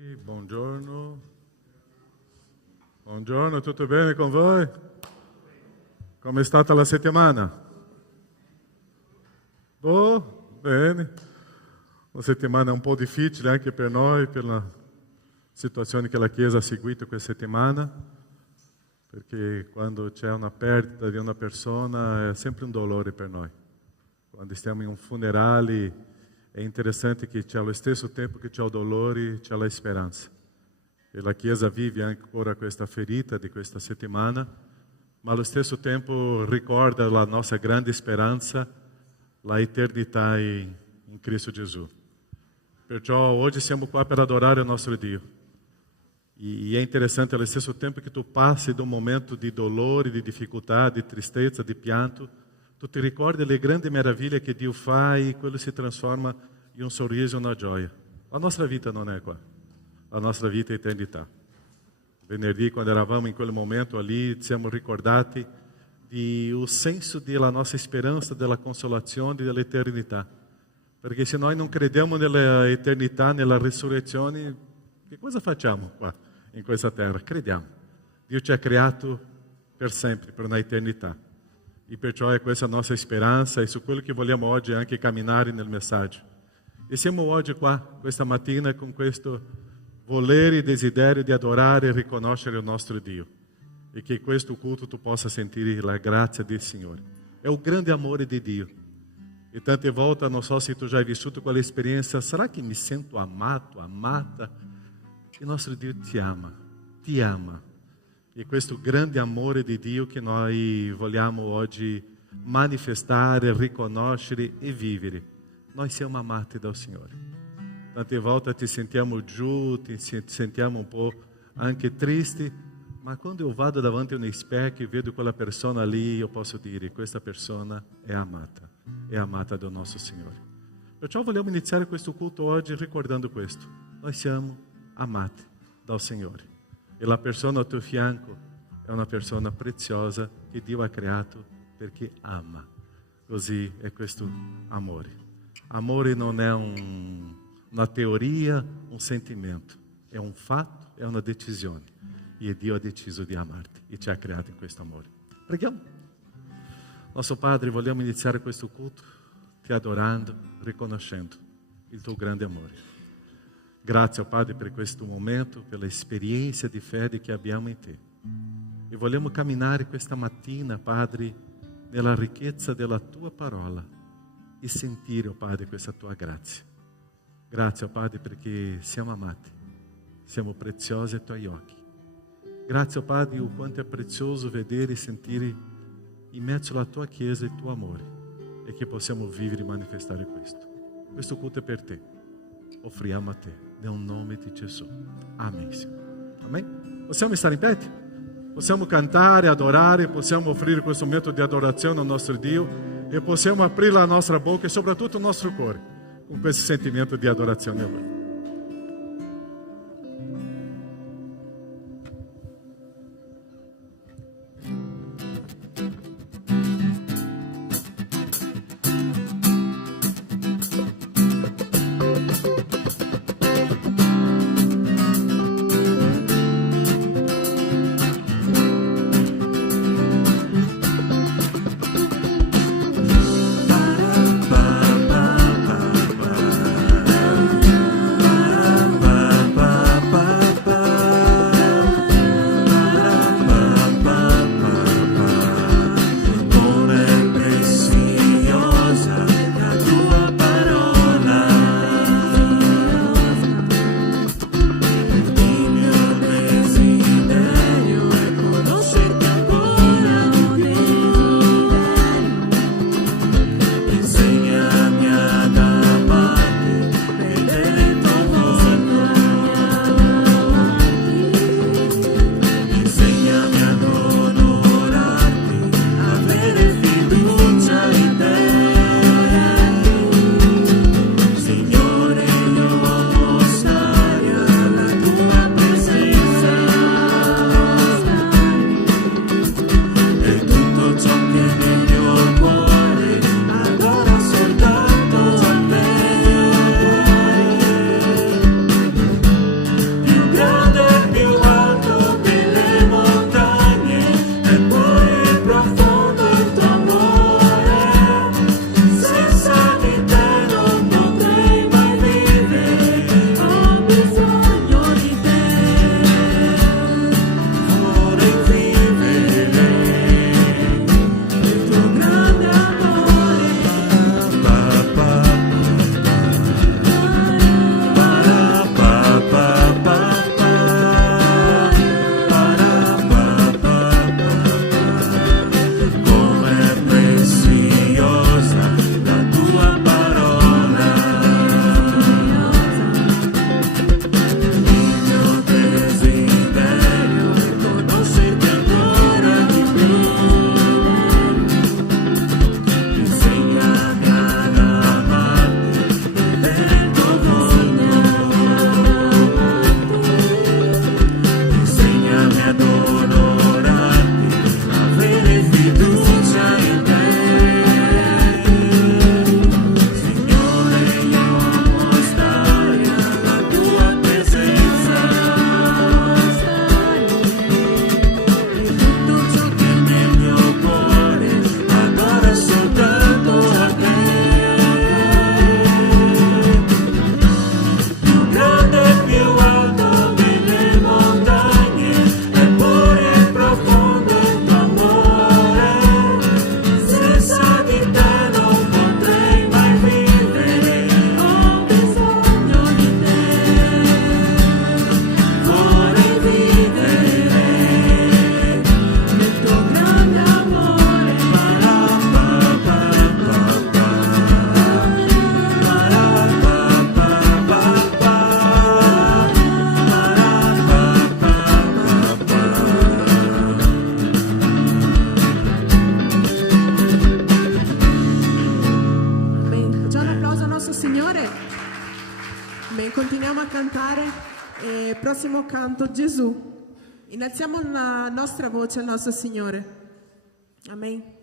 Buongiorno. Buongiorno, tutto bene con voi? Come è stata la settimana? Oh, bene. Una settimana un po' difficile anche per noi, per la situazione che la Chiesa ha seguito questa settimana, perché quando c'è una perdita di una persona è sempre un dolore per noi. Quando stiamo in un funerale è interessante che c'è allo stesso tempo che c'è il dolore, c'è la speranza. E la Chiesa vive ancora questa ferita di questa settimana, ma allo stesso tempo ricorda la nostra grande speranza, la eternità in Cristo Gesù. Perciò oggi siamo qua per adorare il nostro Dio. E è interessante allo stesso tempo che tu passi da un momento di dolore, di difficoltà, di tristezza, di pianto, tu ti ricordi le grandi meraviglie che Dio fa e quello si trasforma in un sorriso e una gioia. La nostra vita non è qua, la nostra vita è eternità. Venerdì, quando eravamo in quel momento ali, siamo ricordati del senso della nostra speranza, della consolazione, dell'eternità. Perché se noi non crediamo nella eternità, nella risurrezione, che cosa facciamo qua in questa terra? Crediamo. Dio ci ha creato per sempre, per un'eternità. E perciò è questa nostra speranza e su quello che vogliamo oggi anche camminare nel messaggio. E siamo oggi qua, questa mattina, con questo volere e desiderio di adorare e riconoscere il nostro Dio. E che questo culto tu possa sentire la grazia del Signore. È un grande amore di Dio. E tante volte, non so se tu já hai vissuto quella esperienza, será che mi sento amato, amata? Il nostro Dio ti ama, ti ama. E questo grande amore di Dio che noi vogliamo oggi manifestare, riconoscere e vivere. Noi siamo amati dal Signore. Tante volte ti sentiamo giù, ti sentiamo un po' anche tristi, ma quando io vado davanti a uno specchio e vedo quella persona lì, io posso dire, questa persona è amata dal nostro Signore. Perciò vogliamo iniziare questo culto oggi ricordando questo. Noi siamo amati dal Signore. E la persona al tuo fianco è una persona preziosa che Dio ha creato perché ama. Così è questo amore. Amore non è una teoria, un sentimento. È un fatto, è una decisione. E Dio ha deciso di amarti e ci ha creato in questo amore. Preghiamo. Nostro Padre, vogliamo iniziare questo culto ti adorando, riconoscendo il tuo grande amore. Grazie, Padre, per questo momento, pela esperienza di fede che abbiamo in te. E vogliamo camminare questa mattina, Padre, nella ricchezza della tua parola e sentire, oh Padre, questa tua grazia. Grazie, oh Padre, perché siamo amati, siamo preziosi ai tuoi occhi. Grazie, oh Padre, o quanto è prezioso vedere e sentire in mezzo alla tua Chiesa il tuo amore e che possiamo vivere e manifestare questo. Questo culto è per te. Offriamo a te, nel nome di Gesù. Amen, Signore. Amen. Possiamo stare in piedi? Possiamo cantare, adorare, possiamo offrire questo momento di adorazione al nostro Dio e possiamo aprire la nostra bocca e soprattutto il nostro cuore con questo sentimento di adorazione a Lui. E prossimo canto, Gesù. Innalziamo la nostra voce al nostro Signore. Amen.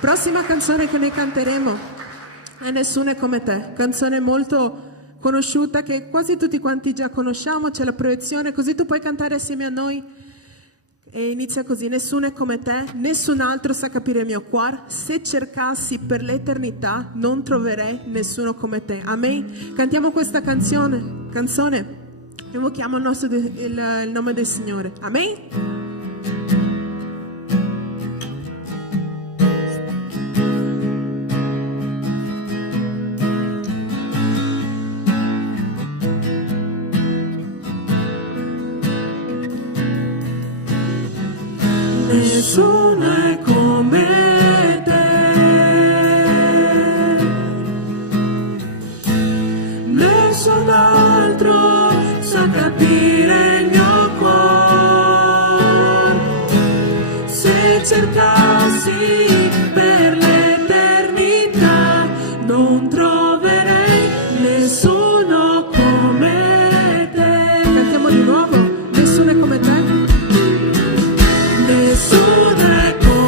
Prossima canzone che noi canteremo è Nessuno è come te, canzone molto conosciuta che quasi tutti quanti già conosciamo, c'è la proiezione, così tu puoi cantare assieme a noi e inizia così: nessuno è come te, nessun altro sa capire il mio cuore, se cercassi per l'eternità non troverei nessuno come te. Amen. Cantiamo questa canzone, invochiamo il nome del Signore. Amen. Nessuno è come te, nessun altro sa capire il mio cuore, se cercassi per l'eternità non troverei nessuno come te. Cantiamo di nuovo, nessuno è come te. Nessuno è come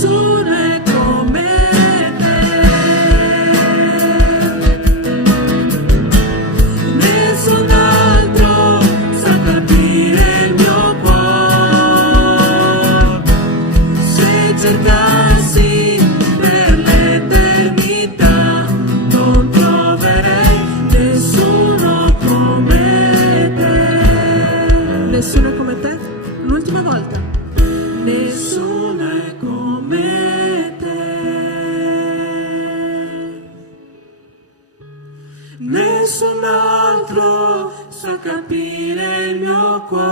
nessuno è come te. Nessun altro sa capire il mio cuore. Se cercassi per l'eternità non troverei nessuno come te. Nessuno è come te? L'ultima volta. Nessuno è come te. Nessun altro sa capire il mio cuore.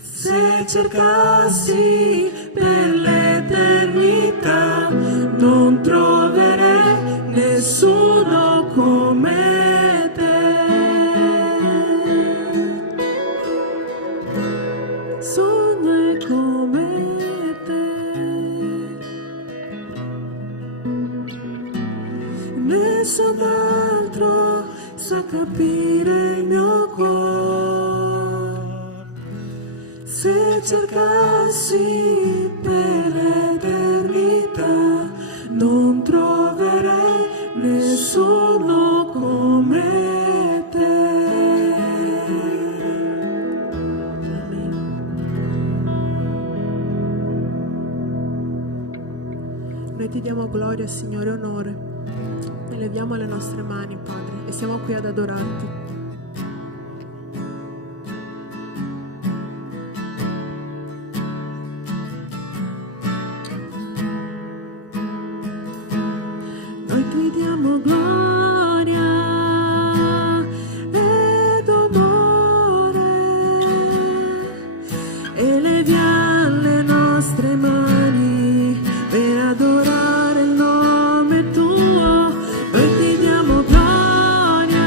Se cercassi per l'eternità non troverei nessuno come te. Nessuno è come te. Nessun altro sa capire il mio cuore. Se cercassi per l'eternità non troverei nessuno come te. Noi ti diamo gloria, Signore, e onore. Eleviamo le nostre mani, Padre, e siamo qui ad adorarti. Noi ti diamo gloria ed onore. Eleviamo le nostre mani per adorare il nome tuo. Noi ti diamo gloria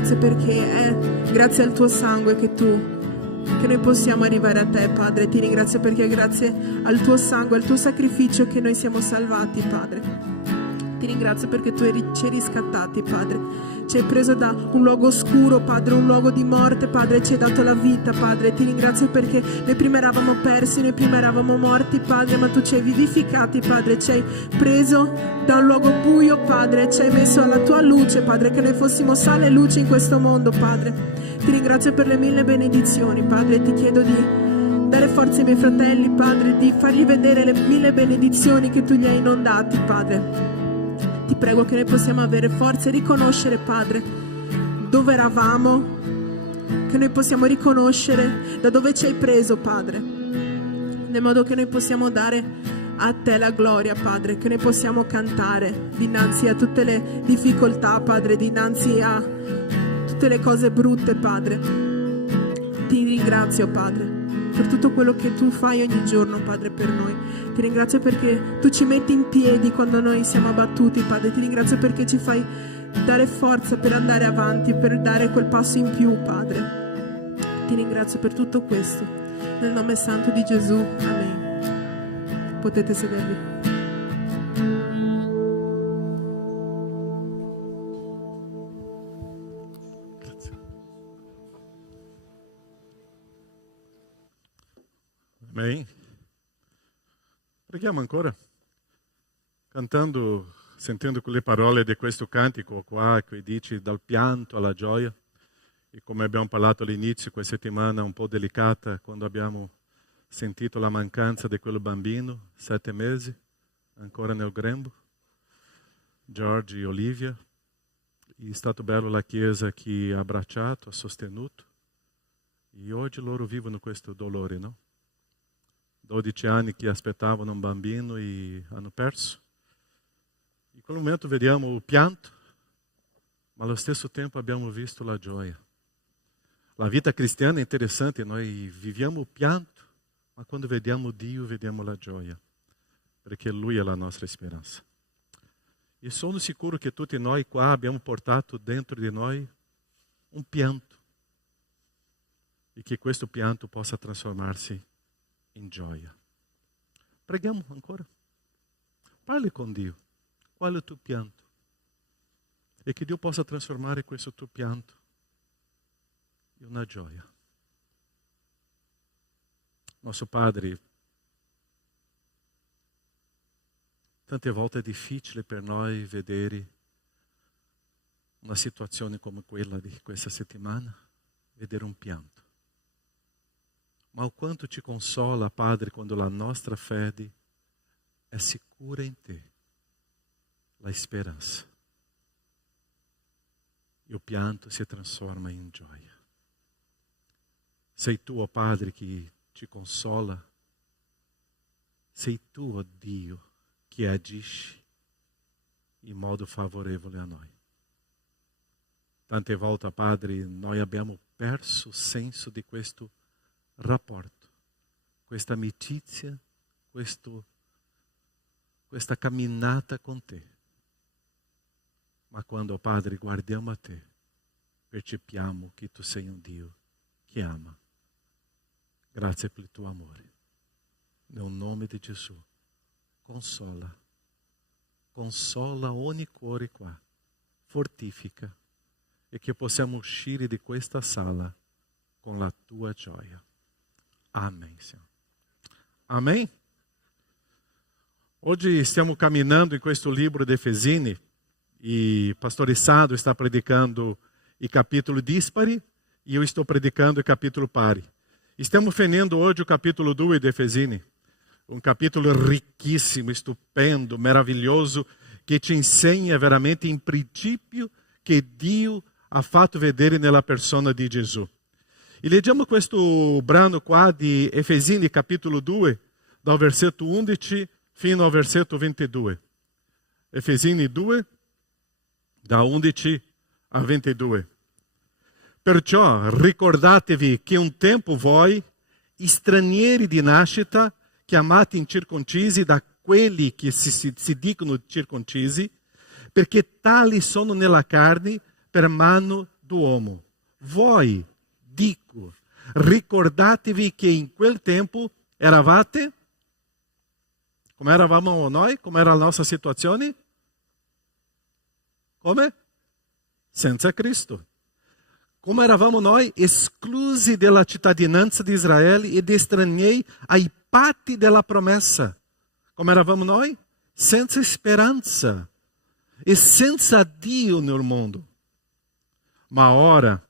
grazie perché è grazie al tuo sangue che noi possiamo arrivare a te, Padre. Ti ringrazio perché è grazie al tuo sangue, al tuo sacrificio che noi siamo salvati, Padre. Ti ringrazio perché tu ci hai riscattati, Padre. Ci hai preso da un luogo oscuro, Padre, un luogo di morte, Padre, ci hai dato la vita, Padre. Ti ringrazio perché noi prima eravamo persi, noi prima eravamo morti, Padre, ma tu ci hai vivificati, Padre. Ci hai preso da un luogo buio, Padre, ci hai messo alla tua luce, Padre, che noi fossimo sale e luce in questo mondo, Padre. Ti ringrazio per le 1000 benedizioni, Padre. Ti chiedo di dare forza ai miei fratelli, Padre, di fargli vedere le 1000 benedizioni che tu gli hai inondati, Padre. Ti prego che noi possiamo avere forza e riconoscere, Padre, dove eravamo, che noi possiamo riconoscere da dove ci hai preso, Padre, nel modo che noi possiamo dare a te la gloria, Padre, che noi possiamo cantare dinanzi a tutte le difficoltà, Padre, dinanzi a tutte le cose brutte, Padre. Ti ringrazio, Padre, per tutto quello che tu fai ogni giorno, Padre, per noi. Ti ringrazio perché tu ci metti in piedi quando noi siamo abbattuti, Padre. Ti ringrazio perché ci fai dare forza per andare avanti, per dare quel passo in più, Padre. Ti ringrazio per tutto questo. Nel nome santo di Gesù. Amen. Potete sedervi. Grazie. Amen. Preghiamo ancora, cantando, sentendo quelle parole di questo cantico qua che dice dal pianto alla gioia. E come abbiamo parlato all'inizio, questa settimana un po' delicata, quando abbiamo sentito la mancanza di quel bambino, 7 mesi, ancora nel grembo, George e Olivia. È stato bello la Chiesa che ha abbracciato, ha sostenuto. E oggi loro vivono questo dolore, no? 12 anni che aspettavano un bambino e hanno perso. In quel momento vediamo il pianto, ma allo stesso tempo abbiamo visto la gioia. La vita cristiana è interessante, noi viviamo il pianto, ma quando vediamo Dio vediamo la gioia, perché Lui è la nostra speranza. E sono sicuro che tutti noi qua abbiamo portato dentro di noi un pianto e che questo pianto possa trasformarsi in gioia. Preghiamo ancora. Parli con Dio. Qual è il tuo pianto? E che Dio possa trasformare questo tuo pianto in una gioia. Nostro Padre, tante volte è difficile per noi vedere una situazione come quella di questa settimana, vedere un pianto. Ma o quanto ci consola, Padre, quando la nostra fede è sicura in Te, la speranza. E il pianto si trasforma in gioia. Sei Tu, oh Padre, che ci consola. Sei Tu, oh Dio, che agisci in modo favorevole a noi. Tante volte, Padre, noi abbiamo perso il senso di questo rapporto, questa amicizia, questa camminata con Te. Ma quando, Padre, guardiamo a Te, percepiamo che Tu sei un Dio che ama. Grazie per il Tuo amore. Nel nome di Gesù, consola ogni cuore qua, fortifica, e che possiamo uscire di questa sala con la Tua gioia. Amém, Senhor. Amém? Oggi stiamo camminando in questo libro di Efesini e Pastor Sado está predicando il capítulo dispari e eu estou predicando il capítulo pari. Stiamo finendo oggi il capítulo 2 di Efesini, un capítulo ricchissimo, stupendo, meraviglioso, che ci insegna veramente in principio che Dio ha fatto vedere nella persona di Gesù. E leggiamo questo brano qua di Efesini capítulo 2, dal versetto 11 fino al versetto 22. Efesini 2, da 11 a 22. Perciò ricordatevi che un tempo voi, stranieri di nascita, chiamati incirconcisi da quelli che si dicono circoncisi, perché tali sono nella carne per mano do uomo. Voi, dico, ricordatevi che in quel tempo eravate, come eravamo noi, come era la nostra situazione? Come? Senza Cristo. Come eravamo noi, esclusi dalla cittadinanza di Israele ed estranei ai patti della promessa. Come eravamo noi? Senza speranza e senza Dio nel mondo. Ma ora,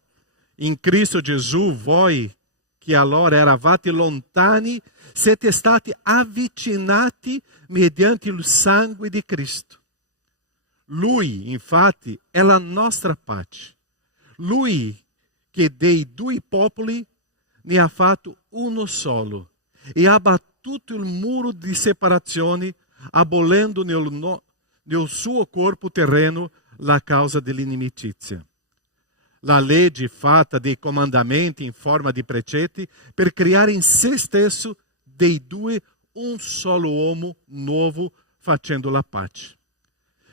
in Cristo Gesù, voi che allora eravate lontani, siete stati avvicinati mediante il sangue di Cristo. Lui, infatti, è la nostra pace. Lui che dei due popoli ne ha fatto uno solo e ha abbattuto il muro di separazione, abolendo nel suo corpo terreno la causa dell'inimicizia. La legge fatta dei comandamenti in forma di precetti per creare in se stesso dei due un solo uomo nuovo facendo la pace.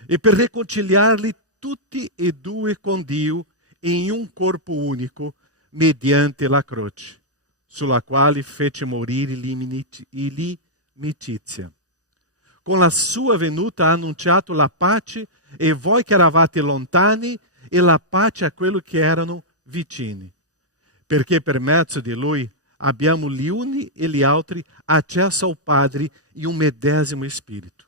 E per riconciliarli tutti e due con Dio in un corpo unico mediante la croce, sulla quale fece morire l'inimicizia. Con la sua venuta ha annunciato la pace e voi che eravate lontani e la pace a quelli che erano vicini, perché per mezzo di Lui abbiamo gli uni e gli altri accesso al Padre in un medesimo Spirito.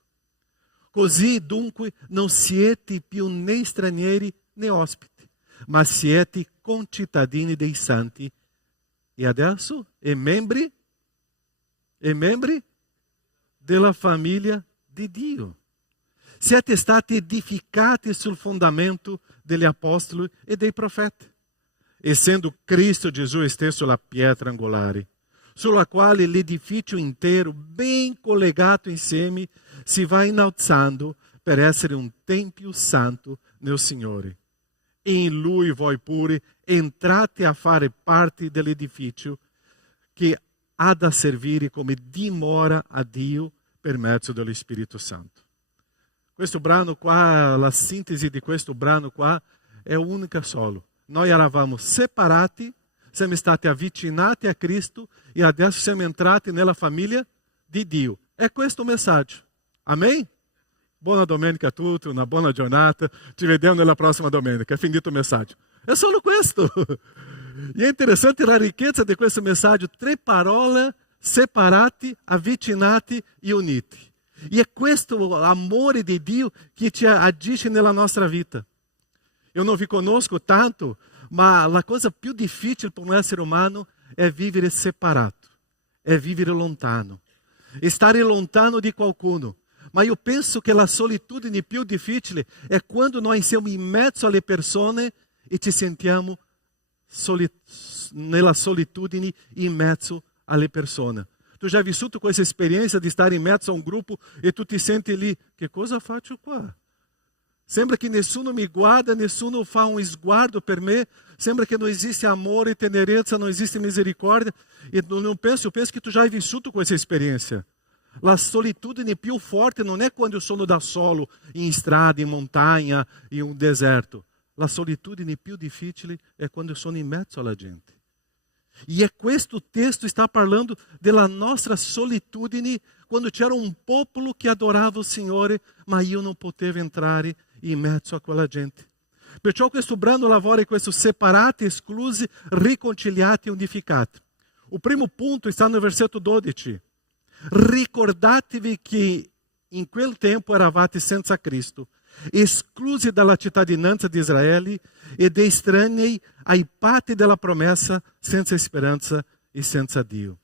Così dunque non siete più né stranieri né ospiti, ma siete concittadini dei santi e adesso membri della famiglia di Dio. Siete stati edificati sul fondamento degli apostoli e dei profeti, essendo Cristo Gesù stesso la pietra angolare, sulla quale l'edificio intero, ben collegato insieme, si va innalzando per essere un tempio santo nel Signore. E in Lui voi pure entrate a fare parte dell'edificio che ha da servire come dimora a Dio per mezzo dello Spirito Santo. Questo brano qua, la sintesi di questo brano qua è unica solo. Noi eravamo separati, siamo stati avvicinati a Cristo e adesso siamo entrati nella famiglia di Dio. È questo il messaggio. Amen? Buona domenica a tutti, una buona giornata. Ci vediamo nella prossima domenica. È finito il messaggio. È solo questo. E è interessante la ricchezza di questo messaggio. 3 parole: separati, avvicinati e uniti. E è questo amore di Dio che ci agisce nella nostra vita. Io non vi conosco tanto, ma la cosa più difficile per un essere umano è vivere separato, è vivere lontano, stare lontano di qualcuno. Ma io penso che la solitudine più difficile è quando noi siamo in mezzo alle persone e ci sentiamo nella solitudine in mezzo alle persone. Tu já hai vissuto questa esperienza di stare in mezzo a un gruppo e tu ti senti lì, che cosa faccio qua? Sembra che nessuno mi guarda, nessuno fa un sguardo per me, sembra che non esiste amore, tenerezza, non esiste misericordia. E eu penso che tu já hai vissuto questa esperienza. La solitudine più forte non è quando sono da solo, in strada, in montagna, in un deserto. La solitudine più difficile è quando sono in mezzo alla gente. E questo testo está parlando della nostra solitudine quando c'era un popolo che adorava il Signore, ma io non potevo entrare in mezzo a quella gente. Perciò questo brano lavora in questo separati, esclusi, riconciliati e unificati. Il primo punto sta nel versetto 12. Ricordatevi che in quel tempo eravate senza Cristo, esclusi dalla cittadinanza di Israele ed estranei ai patti della promessa, senza speranza e senza Dio.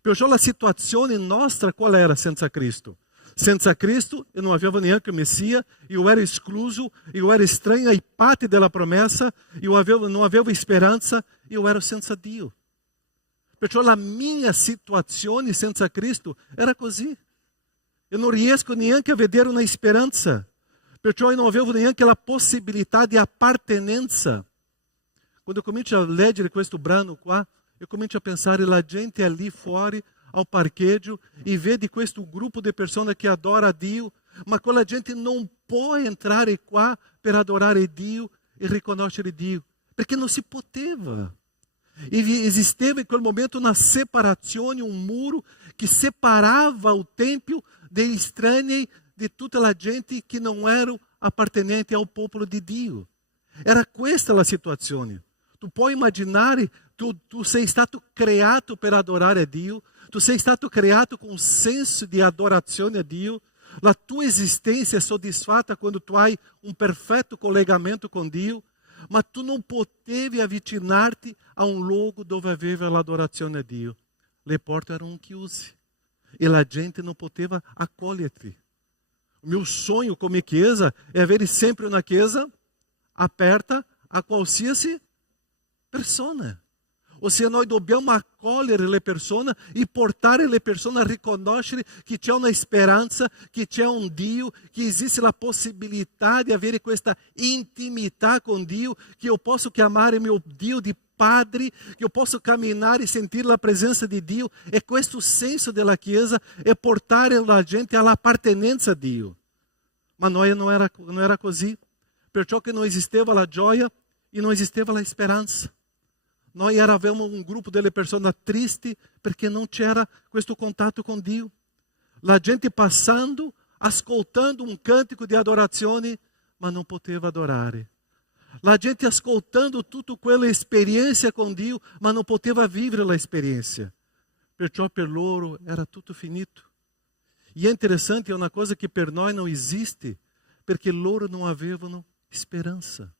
Perciò la situazione nostra qual era senza Cristo? Senza Cristo io non avevo neanche il Messia, io ero escluso, io ero estraneo ai patti della promessa, non avevo speranza, io ero senza Dio. Perciò la mia situazione senza Cristo era così. Io non riesco neanche a vedere una speranza. Perciò io non avevo neanche la possibilità di appartenenza. Quando eu comincio a leggere questo brano qua, eu comincio a pensare, la gente è lì fuori ao parcheggio e vede questo gruppo di persone che adora Dio, ma quella gente non può entrare qua per adorare Dio e riconoscere Dio, perché non si poteva. E esisteva in quel momento una separazione, un muro che separava o tempio degli estranei, di tutta la gente che non erano appartenenti ao popolo di Dio. Era questa la situazione. Tu puoi immaginare, tu sei stato creato per adorare a Dio, tu sei stato creato com um senso de adoração a Dio. La tua existência é soddisfatta quando tu hai um perfeito collegamento com Dio, ma tu non potevi avvicinarti a un luogo dove aveva l'adorazione a Dio. Le porte erano chiuse e la gente non poteva accoglierti. O meu sonho come chiesa é avere sempre una chiesa aperta a qualsiasi persona. Ossia, noi dobbiamo accogliere le persone e portare le persone a riconoscere che c'è una speranza, che c'è un Dio, che esiste la possibilità di avere questa intimità con Dio, che io posso chiamare mio Dio di Padre, che io posso camminare e sentire la presenza di Dio. E questo senso della Chiesa è portare la gente all'appartenenza a Dio. Ma noi non era così, perciò che non esisteva la gioia e non esisteva la speranza. Noi eravamo un gruppo delle persone tristi perché non c'era questo contatto con Dio. La gente passando, ascoltando un cantico di adorazione, ma non poteva adorare. La gente ascoltando tutta quella esperienza con Dio, ma non poteva vivere la esperienza. Perciò per loro era tutto finito. E è interessante, è una cosa che per noi non esiste, perché loro non avevano speranza.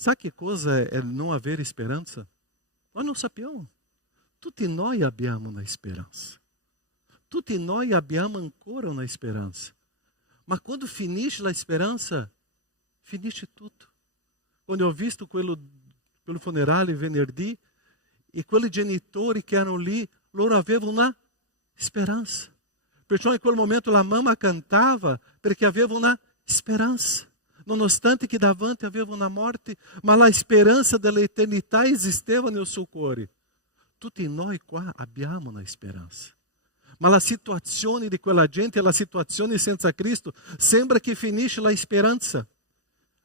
Sabe che cosa è non avere speranza? Noi non sappiamo. Tutti noi abbiamo una speranza. Tutti noi abbiamo ancora una speranza. Ma quando finisce la speranza, finisce tutto. Quando ho visto quello funerale venerdì, e quei genitori che erano lì, loro avevano una speranza. Perciò in quel momento la mamma cantava perché aveva una speranza. Nonostante que davanti aveva una morte, ma la speranza dell'eternità esisteva nel suo cuore. Tutti noi qua abbiamo una speranza. Ma la situazione di quella gente, la situazione senza Cristo, sembra che finisce la speranza.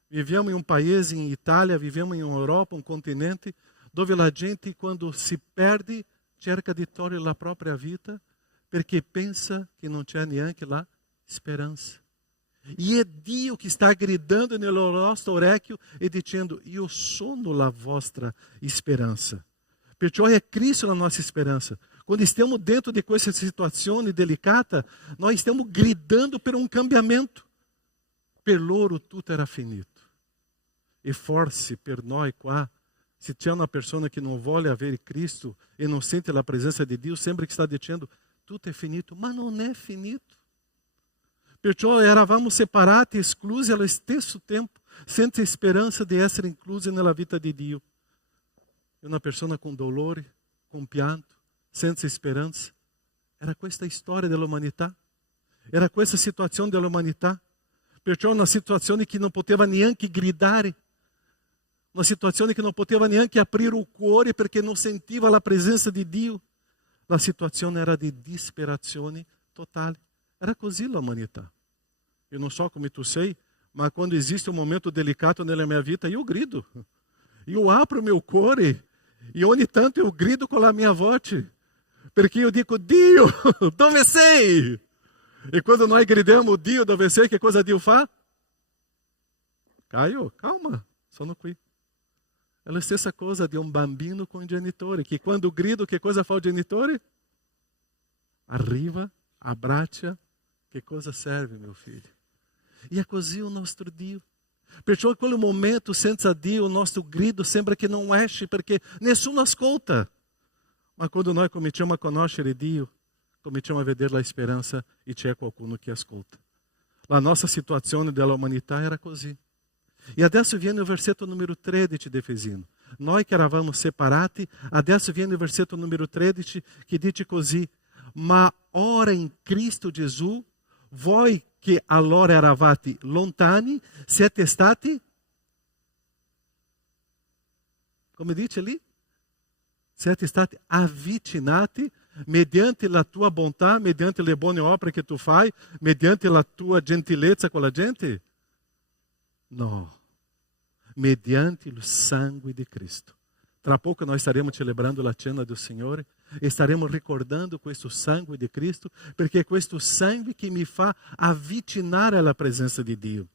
Viviamo in un paese, in Italia, viviamo in Europa, un continente, dove la gente quando si perde cerca di togliere la propria vita perché pensa che non c'è neanche la speranza. E é Dio que está gritando no nosso orecchio e dizendo: eu sono la vostra speranza. Perciò è Cristo la nostra speranza. Quando estamos dentro de questa situazione delicata, nós estamos gritando per un cambiamento. Per loro tutto era finito. E forse per noi qua, se c'è una persona che non vuole avere Cristo e non sente la presenza di Dio, sembra che sta dicendo: tutto è finito, ma non è finito. Perciò eravamo separati, esclusi allo stesso tempo, senza speranza di essere inclusi nella vita di Dio. E una persona con dolore, con pianto, senza speranza. Era questa storia dell'umanità. Era questa situazione dell'umanità. Perciò una situazione che non poteva neanche gridare. Una situazione che non poteva neanche aprire il cuore perché non sentiva la presenza di Dio. La situazione era di disperazione totale. Era così l'umanità. Eu não so come tu sei, mas quando existe um momento delicato nella mia vita, eu grido. Eu apro meu cuore e ogni tanto eu grido com a minha voce. Perché eu dico: Dio, dove sei? E quando nós gridamos: Dio, dove sei? Che cosa Dio fa? Caio, calma, sono qui. É a stessa cosa di un bambino con i genitori, che quando grido, che cosa fa il genitore? Arriva, abbraccia. Che cosa serve, meu filho? E é così o nostro Dio. Perciò in quel momento, senza Dio, il nostro grido sembra che non esce, perché nessuno ascolta. Ma quando noi cominciamo a conoscere Dio, cominciamo a vedere la speranza e c'è qualcuno che ascolta. La nostra situazione dell'umanità era così. E adesso viene il versetto numero 13 di Efesino. Noi che eravamo separati, adesso viene il versetto numero 13 che dice così: ma ora in Cristo Gesù, voi che allora eravate lontani, siete stati, come dice lì? Siete stati avvicinati mediante la tua bontà, mediante le buone opere che tu fai, mediante la tua gentilezza con la gente? No. mediante il sangue di Cristo. Tra pouco nós estaremos celebrando la cena do Signore e estaremos ricordando questo sangue di Cristo, perché è questo sangue che mi fa avvicinare alla presenza di Dio.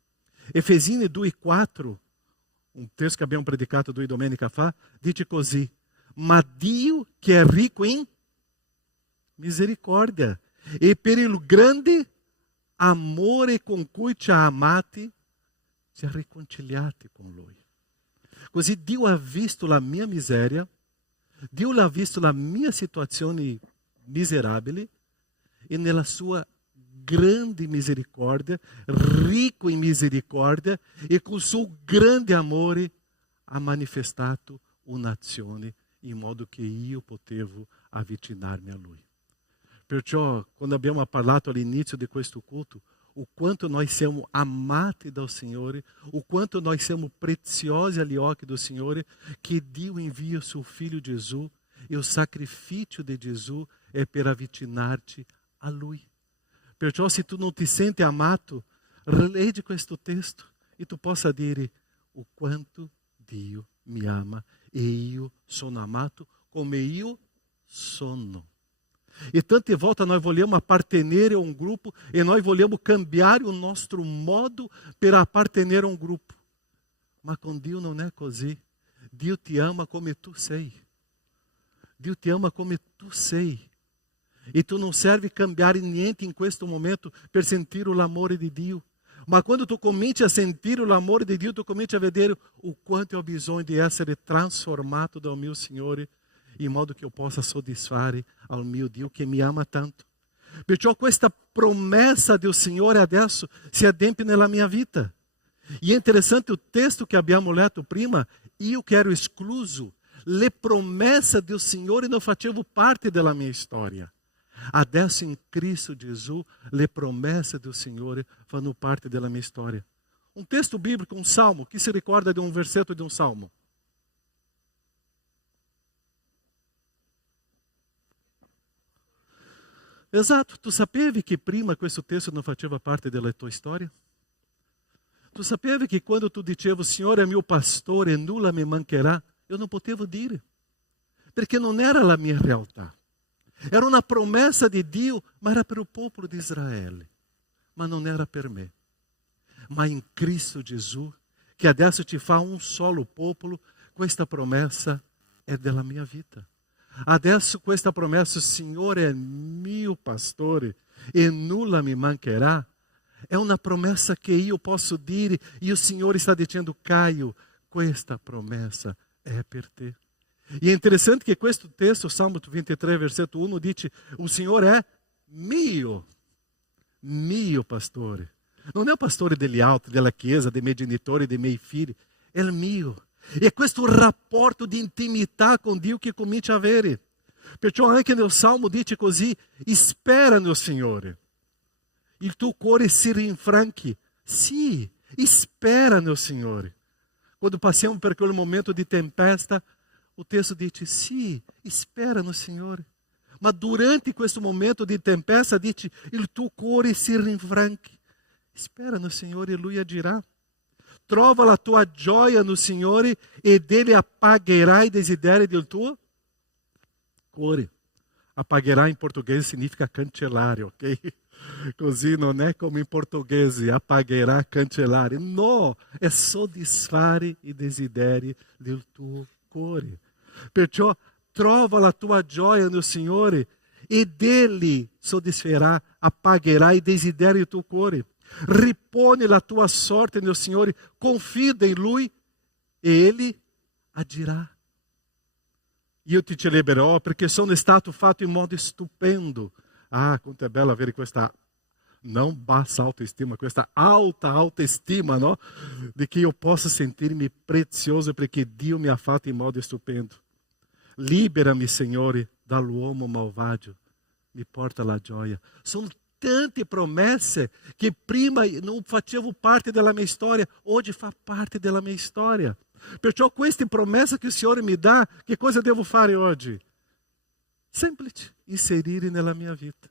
Efesini 2,4, un testo che abbiamo predicato 2 domeniche fa, dice così: ma Dio che è ricco in misericordia e per il grande amore con cui ci ha amati, ci ha riconciliati con Lui. Così Dio ha visto la mia miseria, Dio ha visto la mia situazione miserabile e nella sua grande misericordia, ricco in misericordia e con il suo grande amore ha manifestato un'azione in modo che io potevo avvicinarmi a Lui. Perciò, quando abbiamo parlato all'inizio di questo culto, o quanto nós siamo amati dal Signore, o quanto nós siamo preziosi agli occhi do Signore, che Dio invia o seu Filho Gesù, e o sacrifício de Gesù è per avvicinarti a Lui. Perciò, se tu non ti senti amato, rileggi questo testo e tu possa dire o quanto Dio mi ama e io sono amato come io sono. E tante volte nós vogliamo appartenere a un gruppo e nós vogliamo cambiare il nostro modo per appartenere a un gruppo. Ma con Dio non è così. Dio ti ama come tu sei. Dio ti ama come tu sei. E tu non serve cambiare niente in questo momento per sentire l'amore di Dio. Ma quando tu cominci a sentire l'amore di Dio, tu cominci a vedere o quanto ho bisogno di essere trasformato dal mio Signore, in modo che io possa soddisfare al mio Dio che mi ama tanto. Perciò questa promessa del Signore adesso si adempie nella mia vita. E è interessante il testo che abbiamo letto prima: io che ero escluso, le promesse del Signore non facevano parte della mia storia. Adesso in Cristo Gesù le promesse del Signore fanno parte della mia storia. Un testo biblico, un salmo, chi si ricorda di un versetto di un salmo? Esatto, tu sapevi che prima questo testo non faceva parte della tua storia? Tu sapevi che quando tu dicevi Signore è mio pastore e nulla mi mancherà, io non potevo dire, perché non era la mia realtà. Era una promessa di Dio, ma era per il popolo di Israele, ma non era per me. Ma in Cristo Gesù, che adesso ti fa un solo popolo, questa promessa è della mia vita. Adesso questa promessa, Signore è mio pastore e nulla mi mancherà, è una promessa che io posso dire, e il Signore sta dicendo, Caio, questa promessa è per te. E è interessante che questo testo, Salmo 23, versetto 1, dice, o Signore è mio pastore. Non è il pastore degli altri, della chiesa, dei miei genitori, dei miei figli, è il mio. E è questo rapporto di intimità con Dio che comincia a avere. Perciò anche nel Salmo dice così, spera nel Signore. Il tuo cuore si rinfranchi. Sì, spera nel Signore. Quando passiamo per quel momento di tempesta, o testo dice, sì, spera no Signore. Ma durante questo momento di tempesta dice, il tuo cuore si rinfranchi. Spera no Signore e Lui agirà. Trova la tua gioia no Signore e dele apagherà i desideri del tuo cuore. Apagherà in portoghese significa cancellare, ok? Così non è come in portoghese, apagherà, cancellare. No, è soddisfare i desideri del tuo cuore. Perciò trova la tua gioia nel Signore e dele soddisferà, apagherà i desideri del tuo cuore. Ripone la tua sorte nel Signore, confida in Lui e Ele agirà. Io ti celebrerò perché sono stato fatto in modo stupendo. Ah, quanto è bello avere questa non bassa autoestima, questa alta autoestima, no? Di che io posso sentirmi prezioso perché Dio mi ha fatto in modo stupendo. Liberami, Signore, dall'uomo malvagio. Mi porta la gioia. Sono tante promesse che prima non facevano parte della mia storia, oggi fa parte della mia storia. Perciò queste promesse che il Signore mi dà, che cosa devo fare oggi? Semplice, inserire nella mia vita.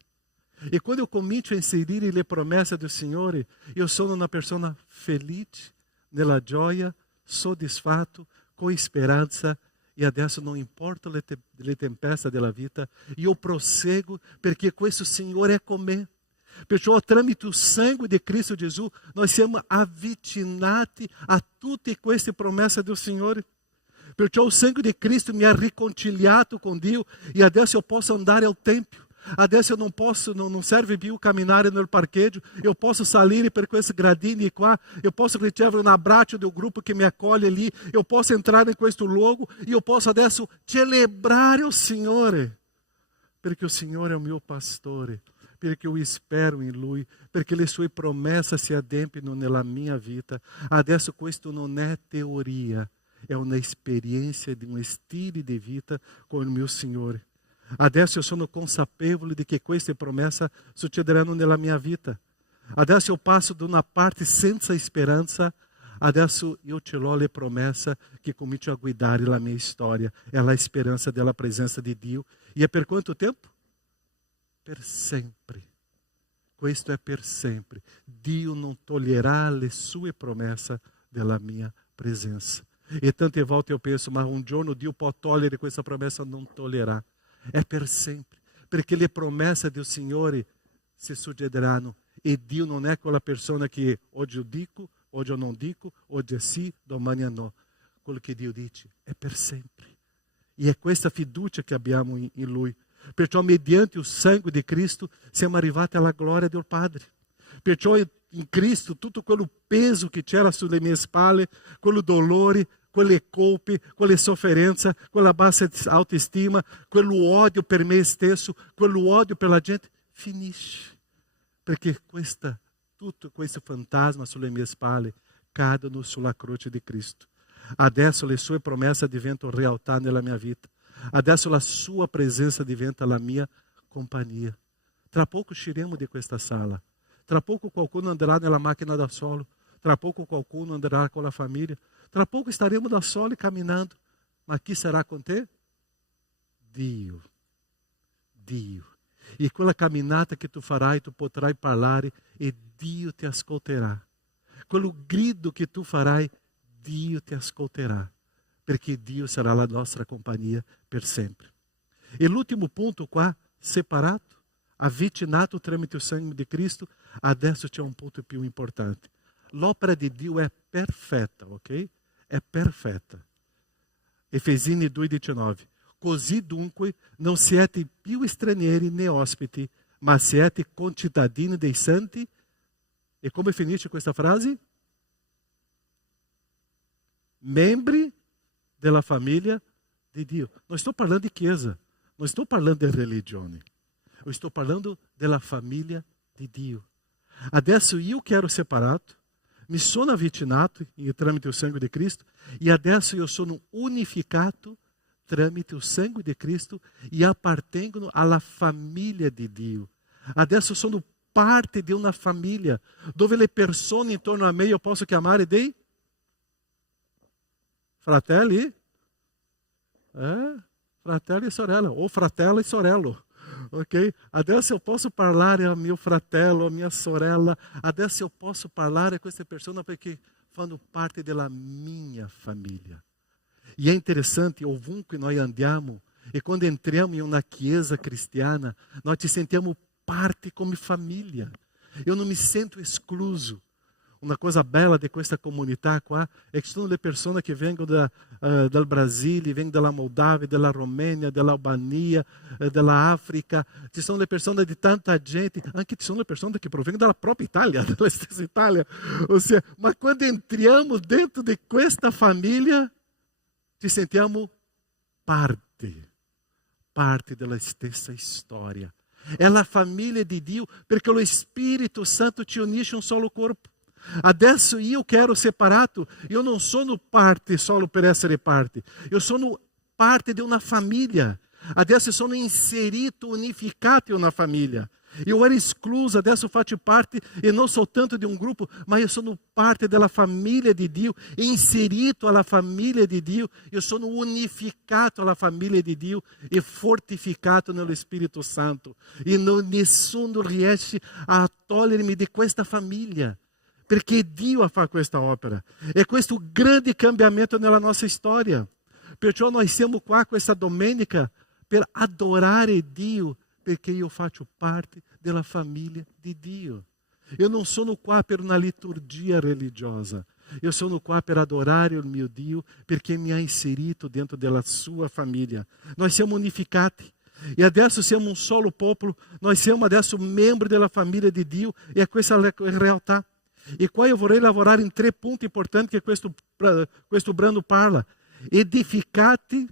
E quando eu comincio a inserire le promesse del Signore, io sono una persona felice, nella gioia, soddisfatto, con speranza, e adesso non importa le tempeste della vita, io proseguo perché questo Signore è con me. Perciò tramite il sangue di Cristo Gesù noi siamo avvicinati a tutte queste promesse del Signore. Perciò il sangue di Cristo mi ha riconciliato con Dio e adesso io posso andare al Tempio. Adesso eu não serve più camminare nel parcheggio, eu posso salire per questi gradini qua, eu posso ricevere un abbraccio del gruppo che mi accoglie lì, eu posso entrare in questo luogo e eu posso adesso celebrare il Signore, perché il Signore è il mio pastore, perché io spero in Lui, perché le sue promesse si adempiano nella mia vita. Adesso questo non è teoria, è un'esperienza di un stile di vita con il mio Signore. Adesso io sono consapevole di che queste promesse succederanno nella mia vita. Adesso io passo da una parte senza speranza, adesso io ce l'ho le promesse che cominciano a guidare la mia storia. È la speranza della presenza di Dio. E è per quanto tempo? Per sempre. Questo è per sempre. Dio non toglierà le sue promesse della mia presenza. E tante volte io penso, ma un giorno Dio può togliere questa promessa? Non toglierà. È per sempre, perché le promesse del Signore si succederanno e Dio non è quella persona che oggi io dico, oggi io non dico, oggi è sì, domani è no. Quello che Dio dice è per sempre e è questa fiducia che abbiamo in Lui. Perciò mediante il sangue di Cristo siamo arrivati alla gloria del Padre. Perciò in Cristo tutto quello peso che c'era sulle mie spalle, quello dolore, quelle colpe, quelle sofferenze, quella bassa autoestima, quello odio per me stesso, quello odio per la gente, finisce. Perché tutto questo fantasma sulle mie spalle cadono sulla croce di Cristo. Adesso le sue promesse diventano realtà nella mia vita. Adesso la sua presenza diventa la mia compagnia. Tra poco usciremo di questa sala. Tra poco qualcuno andrà nella macchina da solo. Tra poco qualcuno andrà con la famiglia. Tra poco staremo da soli camminando. Ma chi sarà con te? Dio. Dio. E quella camminata che tu farai, tu potrai parlare e Dio ti ascolterà. Quello grido che tu farai, Dio ti ascolterà. Perché Dio sarà la nostra compagnia per sempre. E l'ultimo punto qua, separato, avvicinato tramite il sangue di Cristo, adesso c'è un punto più importante. L'opera di Dio è perfetta, ok? È perfetta. Efesini 2,19. Così dunque non siete più stranieri né ospiti, ma siete concittadini dei santi. E come finisce questa frase? Membri della famiglia di Dio. Non sto parlando di chiesa, non sto parlando di religione. Eu estou parlando della famiglia di Dio. Adesso io che ero separato, mi sono avvicinato tramite il sangue di Cristo e adesso io sono unificato tramite il sangue di Cristo e appartengo alla famiglia di Dio. Adesso sono parte di una famiglia dove le persone intorno a me io posso chiamare dei fratelli, fratelli e sorella, o fratello e sorello. Ok? Adesso eu posso parlare ao meu fratello, a minha sorella. Adesso eu posso parlare a queste persone perché fanno parte della mia famiglia. E è interessante, ovunque noi andiamo, e quando entriamo in una chiesa cristiana, noi ci sentiamo parte come famiglia. Eu non mi sento escluso. Una cosa bella di questa comunità qua è che ci sono le persone che vengono dal Brasile, vengono dalla Moldavia, dalla Romania, dall'Albania, dall'Africa. Ci sono le persone di tanta gente, anche ci sono le persone che provengono dalla propria Italia, dalla stessa Italia. Ossia, ma quando entriamo dentro di questa famiglia, ci sentiamo parte della stessa storia. È la famiglia di Dio, perché lo Spirito Santo ci unisce un solo corpo. Adesso io che ero separato, io non sono parte solo per essere parte, io sono parte di una famiglia. Adesso sono inserito, unificato in una famiglia. Io ero escluso, adesso faccio parte e non soltanto di un gruppo, ma io sono parte della famiglia di Dio, inserito alla famiglia di Dio, io sono unificato alla famiglia di Dio e fortificato nello Spirito Santo. E nessuno riesce a togliermi di questa famiglia. perché Dio fa questa opera. È questo grande cambiamento nella nostra storia. Perciò noi siamo qua questa domenica per adorare Dio, perché io faccio parte della famiglia di Dio. Io non sono qua per una liturgia religiosa. Io sono qua per adorare il mio Dio, perché mi ha inserito dentro della sua famiglia. Noi siamo unificati e adesso siamo un solo popolo. Noi siamo adesso membri della famiglia di Dio, e è questa la realtà. E qua io vorrei lavorare in 3 punti importanti che questo brano parla. Edificati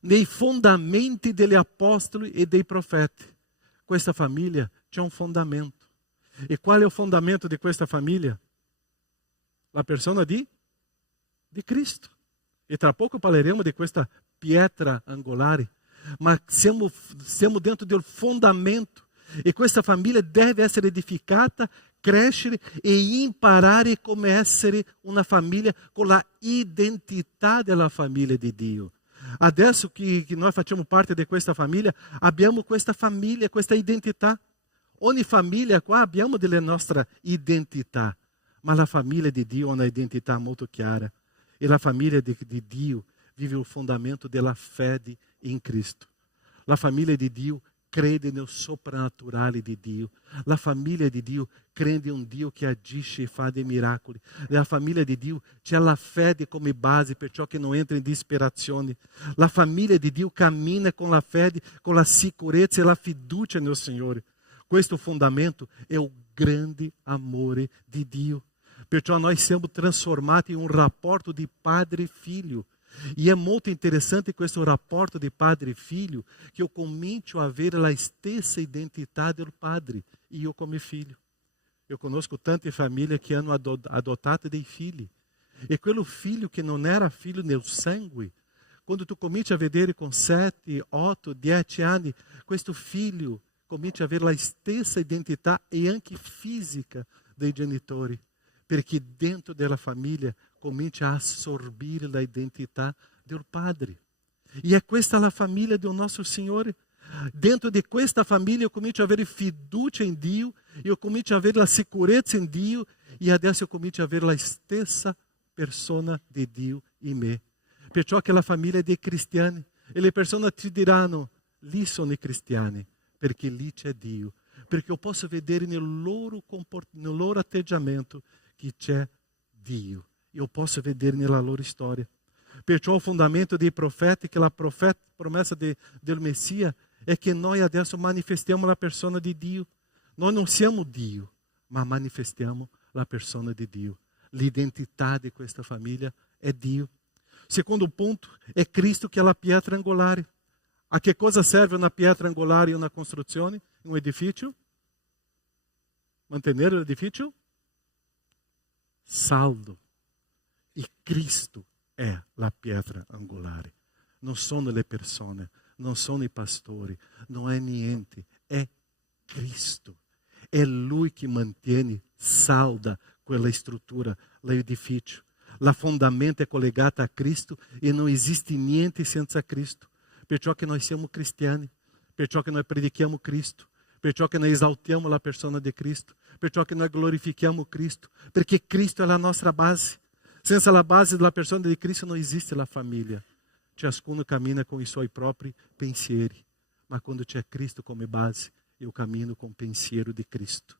nei fondamenti degli apostoli e dei profeti. Questa famiglia c'è un fondamento. E qual è il fondamento di questa famiglia? La persona di Cristo. E tra poco parleremo di questa pietra angolare. Ma siamo dentro del fondamento. E questa famiglia deve essere edificata, crescere e imparare come essere una famiglia con la identità della famiglia di Dio. Adesso che noi facciamo parte di questa famiglia, abbiamo questa famiglia, questa identità. Ogni famiglia qua abbiamo delle nostre identità, ma la famiglia di Dio ha una identità molto chiara. E la famiglia di Dio vive il fondamento della fede in Cristo. La famiglia di Dio crede nel soprannaturale di Dio. La famiglia di Dio crede in un Dio che agisce e fa dei miracoli. La famiglia di Dio c'è la fede come base, perciò che non entra in disperazione. La famiglia di Dio cammina con la fede, con la sicurezza e la fiducia nel Signore. Questo fondamento è il grande amore di Dio. Perciò noi siamo trasformati in un rapporto di padre e figlio. E è molto interessante questo rapporto di padre e figlio, che io comincio a avere la stessa identità del padre, e io come figlio. Eu conosco tante famílias que hanno adottato dei figli. E quello figlio che non era figlio nel sangue, quando tu cominci a vedere con 7, 8, 10 anni, questo figlio comincia a avere la stessa identità e anche fisica dei genitori, perché dentro della famiglia comincia a assorbire la identità del padre. E è questa la famiglia del nostro Signore. Dentro di questa famiglia eu comincio a avere fiducia in Dio, eu comincio a avere la sicurezza in Dio, e adesso eu comincio a avere la stessa persona di Dio in me. Perciò che la famiglia è dei cristiani, e le persone ti diranno: lì sono i cristiani, perché lì c'è Dio, perché eu posso vedere nel loro atteggiamento che c'è Dio. Eu posso vedere nella loro storia. Perciò il fondamento dei profeti, che la promessa del Messia, è che noi adesso manifestiamo la persona di Dio. Noi non siamo Dio, ma manifestiamo la persona di Dio. L'identità di questa famiglia è Dio. Secondo punto, è Cristo che è la pietra angolare. A che cosa serve una pietra angolare in una costruzione, in un edificio? Mantenere l'edificio saldo. E Cristo è la pietra angolare. Non sono le persone, non sono i pastori, non è niente, è Cristo. È Lui che mantiene salda quella struttura, l'edificio. La fondamento è collegata a Cristo e non esiste niente senza Cristo. Perciò che noi siamo cristiani, perciò che noi predichiamo Cristo, perciò che noi esaltiamo la persona di Cristo, perciò che noi glorifichiamo Cristo, perché Cristo è la nostra base. Senza la base della persona di Cristo non esiste la famiglia. Ciascuno cammina con i suoi propri pensieri, ma quando c'è Cristo come base, io cammino con il pensiero di Cristo.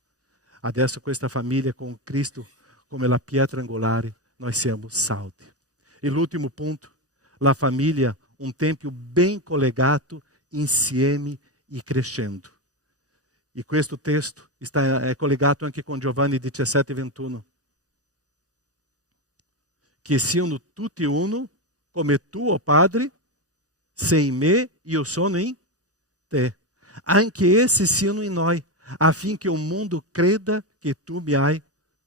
Adesso questa famiglia con Cristo come la pietra angolare, noi siamo saldi. E l'ultimo punto, la famiglia, un tempio ben collegato insieme e crescendo. E questo testo è collegato anche con Giovanni 17:21. Che siano tutti uno, come tu, o Padre, sei in me e io sono in te. Anche essi siano in noi, affinché il mondo creda che tu mi hai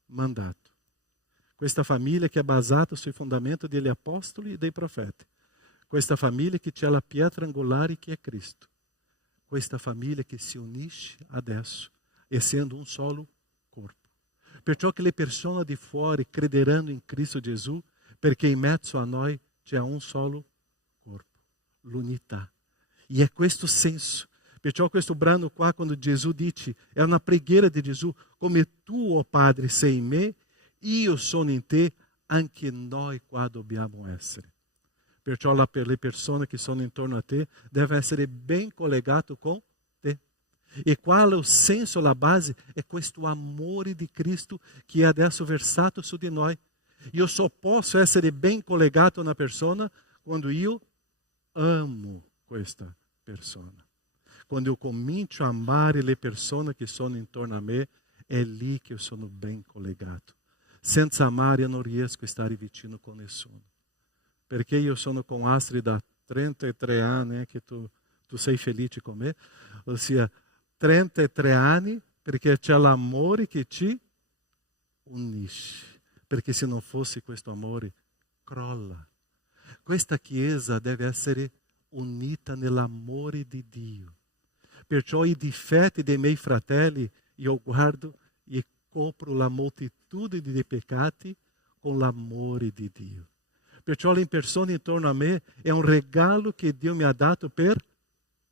mandato. Questa famiglia che è basata sui fondamenti degli apostoli e dei profeti. Questa famiglia che c'è la pietra angolare che è Cristo. Questa famiglia che si unisce adesso, essendo un solo corpo. Perciò che le persone di fuori crederanno in Cristo Gesù, perché in mezzo a noi c'è un solo corpo, l'unità. E è questo senso, Perciò questo brano qua, quando Gesù dice, è una preghiera di Gesù, come tu, oh Padre, sei in me, io sono in te, anche noi qua dobbiamo essere. Perciò per le persone che sono intorno a te, deve essere ben collegato con te. E qual è il senso, la base? È questo amore di Cristo che è adesso versato su di noi. Io só posso essere ben collegato a una persona quando io amo questa persona. Quando eu comincio a amare le persone che sono intorno a me, è lì che io sono ben collegato. Senza amare io non riesco a stare vicino con nessuno. Perché io sono con Astrid da 33 anni, che tu sei felice con me, ossia 33 anni, perché c'è l'amore che ci unisce. Perché se non fosse questo amore, crolla. Questa Chiesa deve essere unita nell'amore di Dio. Perciò i difetti dei miei fratelli io guardo e copro la moltitudine dei peccati con l'amore di Dio. Perciò le persone intorno a me è un regalo che Dio mi ha dato per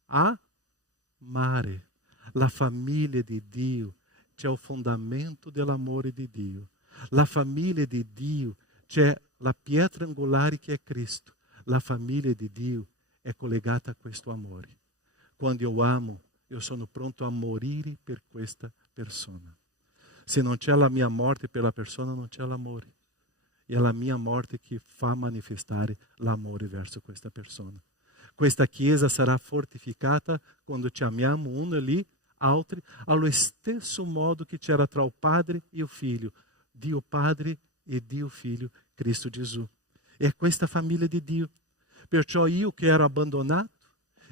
amare. La famiglia di Dio c'è il fondamento dell'amore di Dio. La famiglia di Dio c'è la pietra angolare che è Cristo. La famiglia di Dio è collegata a questo amore. Quando io amo, io sono pronto a morire per questa persona. Se non c'è la mia morte per la persona, non c'è l'amore. È la mia morte che fa manifestare l'amore verso questa persona. Questa Chiesa sarà fortificata quando ci amiamo uno lì, altri, allo stesso modo che c'era tra il Padre e il Figlio. Dio Padre e Dio Figlio, Cristo Gesù. È questa famiglia di Dio. Perciò io che ero abbandonato,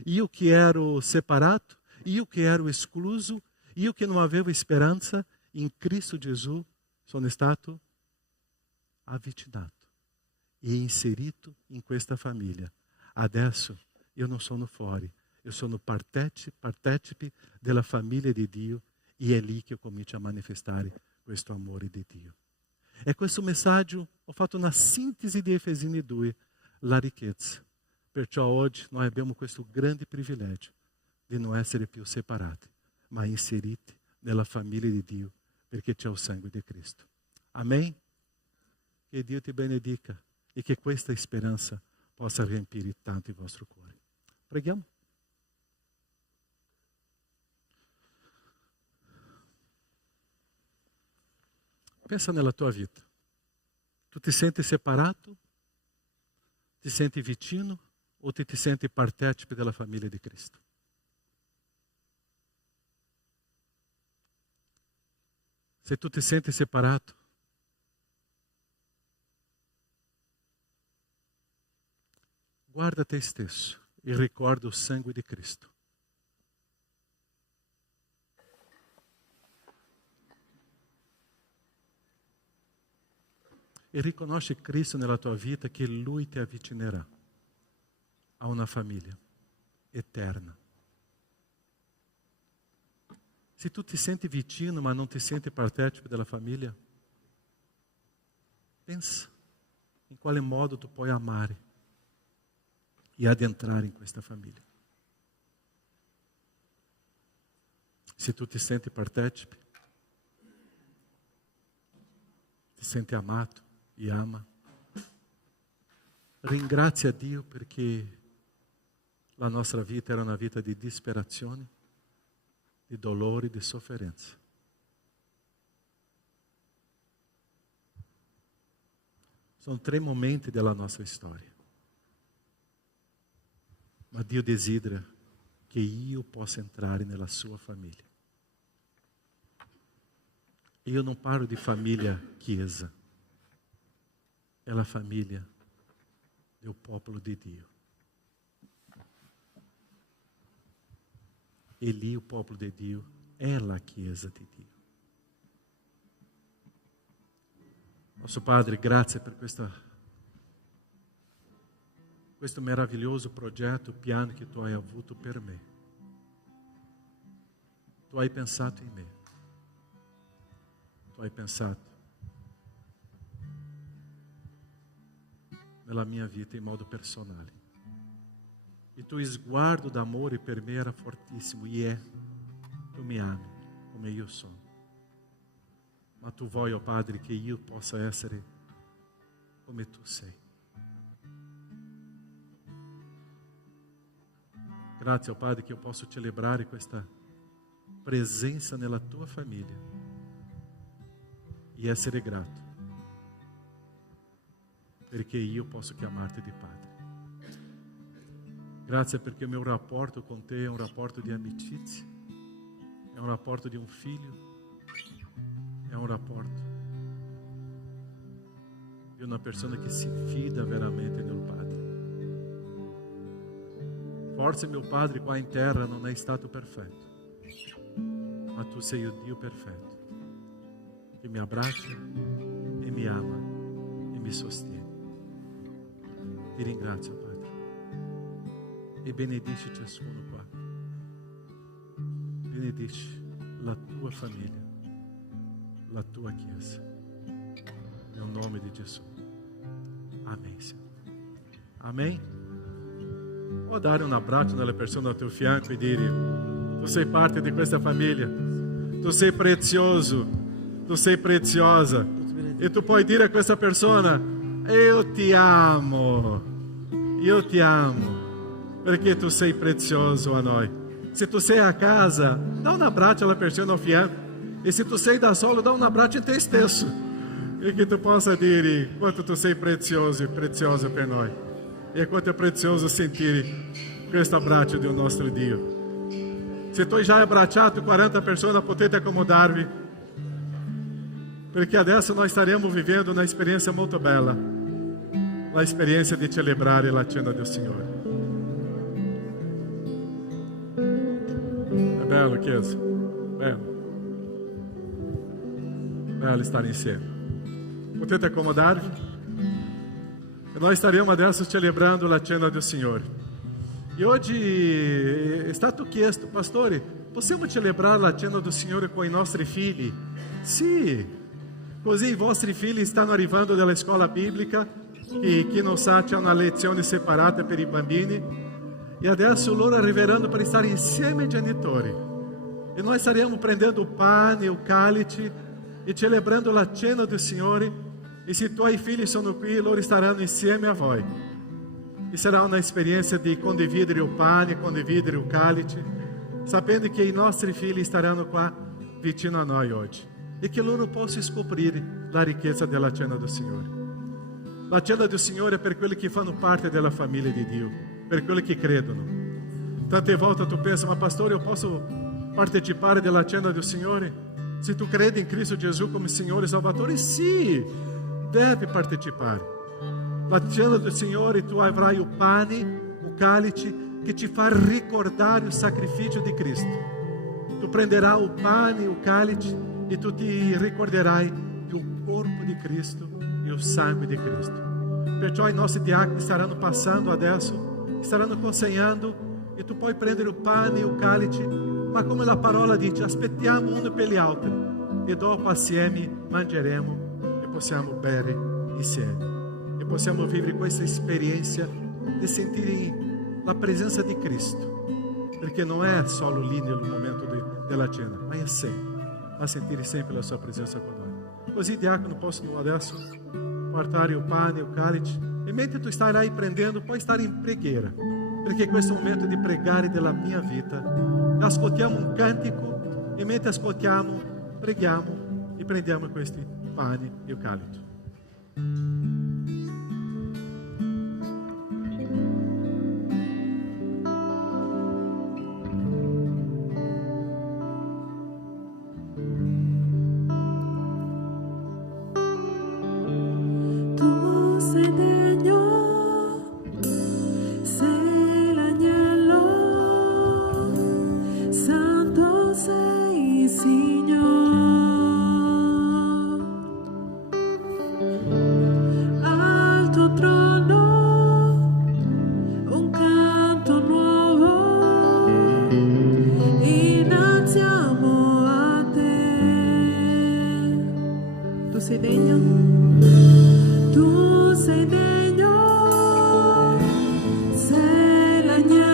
io che ero separato, io che ero escluso, io che non avevo speranza, in Cristo Gesù sono stato avvicinato e inserito in questa famiglia. Adesso io non sono fuori, io sono partecipe della famiglia di Dio e è lì che io comincio a manifestare questo amore di Dio. E questo messaggio, ho fatto una sintesi di Efesini 2, la ricchezza. Perciò oggi noi abbiamo questo grande privilegio di non essere più separati, ma inseriti nella famiglia di Dio, perché c'è il sangue di Cristo. Amen? Che Dio ti benedica e che questa speranza possa riempire tanto il vostro cuore. Preghiamo. Pensa nella tua vita. Tu ti senti separato? Ti senti vicino? O ti senti partecipe della famiglia di Cristo? Se tu ti senti separato, guarda te stesso e ricorda il sangue di Cristo. E riconosci Cristo nella tua vita, che Lui ti avvicinerà a una famiglia eterna. Se tu ti senti vicino ma non ti senti partecipe della famiglia, pensa in quale modo tu puoi amare e adentrare in questa famiglia. Se tu ti senti partecipe, ti senti amato e ama, ringrazia Dio perché la nostra vita era una vita di disperazione, di dolore, di sofferenza. Sono 3 momenti della nostra storia. Ma Dio desidera che io possa entrare nella sua famiglia. Io non parlo di famiglia chiesa, è la famiglia del popolo di Dio. E lì il popolo di Dio è la Chiesa di Dio. Nostro Padre, grazie per questo meraviglioso progetto, piano che tu hai avuto per me. Tu hai pensato in me. Tu hai pensato nella mia vita in modo personale. il tuo sguardo d'amore per me era fortissimo e è, tu mi ami come io sono. Ma tu vuoi, oh Padre, che io possa essere come tu sei. Grazie, oh Padre, che eu posso celebrare questa presenza nella tua famiglia e essere grato, perché io posso chiamarti di Padre. Grazie perché il mio rapporto con te è un rapporto di amicizia, è un rapporto di un figlio, è un rapporto di una persona che si fida veramente nel Padre. Forse mio Padre qua in terra non è stato perfetto, ma tu sei il Dio perfetto, che mi abbraccia e mi ama e mi sostiene. Ti ringrazio, Padre, e benedici ciascuno qua. Benedici la tua famiglia, la tua Chiesa, nel nome di Gesù. Amen, Signore. Amen. Può dare un abbraccio nella persona al tuo fianco e dire: tu sei parte di questa famiglia, tu sei prezioso, tu sei preziosa, e tu puoi dire a questa persona: io ti amo, perché tu sei prezioso a noi. Se tu sei a casa, dá un abbraccio alla persona al fianco, e se tu sei da solo, dá un abbraccio in te stesso, e che tu possa dire quanto tu sei prezioso e preziosa per noi. E quanto è prezioso sentire questo abbraccio del nostro Dio. Se tu già hai abbracciato 40 persone, potete accomodarvi, perché adesso noi staremo vivendo una esperienza molto bella, l'esperienza di celebrare la cena del Signore. È bello, Chiesa, bello stare insieme. Potete accomodarvi? E noi staremo adesso celebrando la cena del Signore. E oggi è stato chiesto: pastore, possiamo celebrare la cena del Signore con i nostri figli? Sì, così i vostri figli stanno arrivando dalla scuola biblica, e chi non sa c'è una lezione separata per i bambini, e adesso loro arriveranno per stare insieme ai genitori, e noi staremo prendendo il pane e il calice e celebrando la cena del Signore. E se tuoi figli sono qui, loro staranno insieme a voi. E sarà una esperienza di condividere il pane, condividere il calice, sapendo che i nostri figli staranno qua vicino a noi oggi, e che loro possano scoprire la ricchezza della cena del Signore. La cena del Signore è per quelli che fanno parte della famiglia di Dio, per quelli che credono. Tante volte tu pensi: ma pastore, io posso partecipare della cena del Signore? Se tu credi in Cristo Gesù come Signore e Salvatore, sì, deve partecipare. La cena del Signore, tu avrai il pane, il calice, che ti fa ricordare il sacrificio di Cristo. Tu prenderai il pane, il calice, e tu ti ricorderai il corpo di Cristo e il sangue di Cristo. Perciò i nostri diaconi staranno passando adesso, staranno consegnando, e tu puoi prendere il pane e il calice, ma come la parola dice, aspettiamo uno per gli altri, e dopo assieme mangeremo e possiamo bere insieme. E possiamo vivere questa esperienza di sentire la presenza di Cristo, perché non è solo lì nel momento della cena, ma è sempre, a sentire sempre la sua presenza con noi. Così i diaconi possono adesso portare il pane e il calice, e mentre tu starai prendendo, puoi stare in preghiera, perché questo è il momento di pregare della mia vita. Ascoltiamo un cantico, e mentre ascoltiamo, preghiamo e prendiamo questi pani e il calice. Tu sei degno, sei l'agnello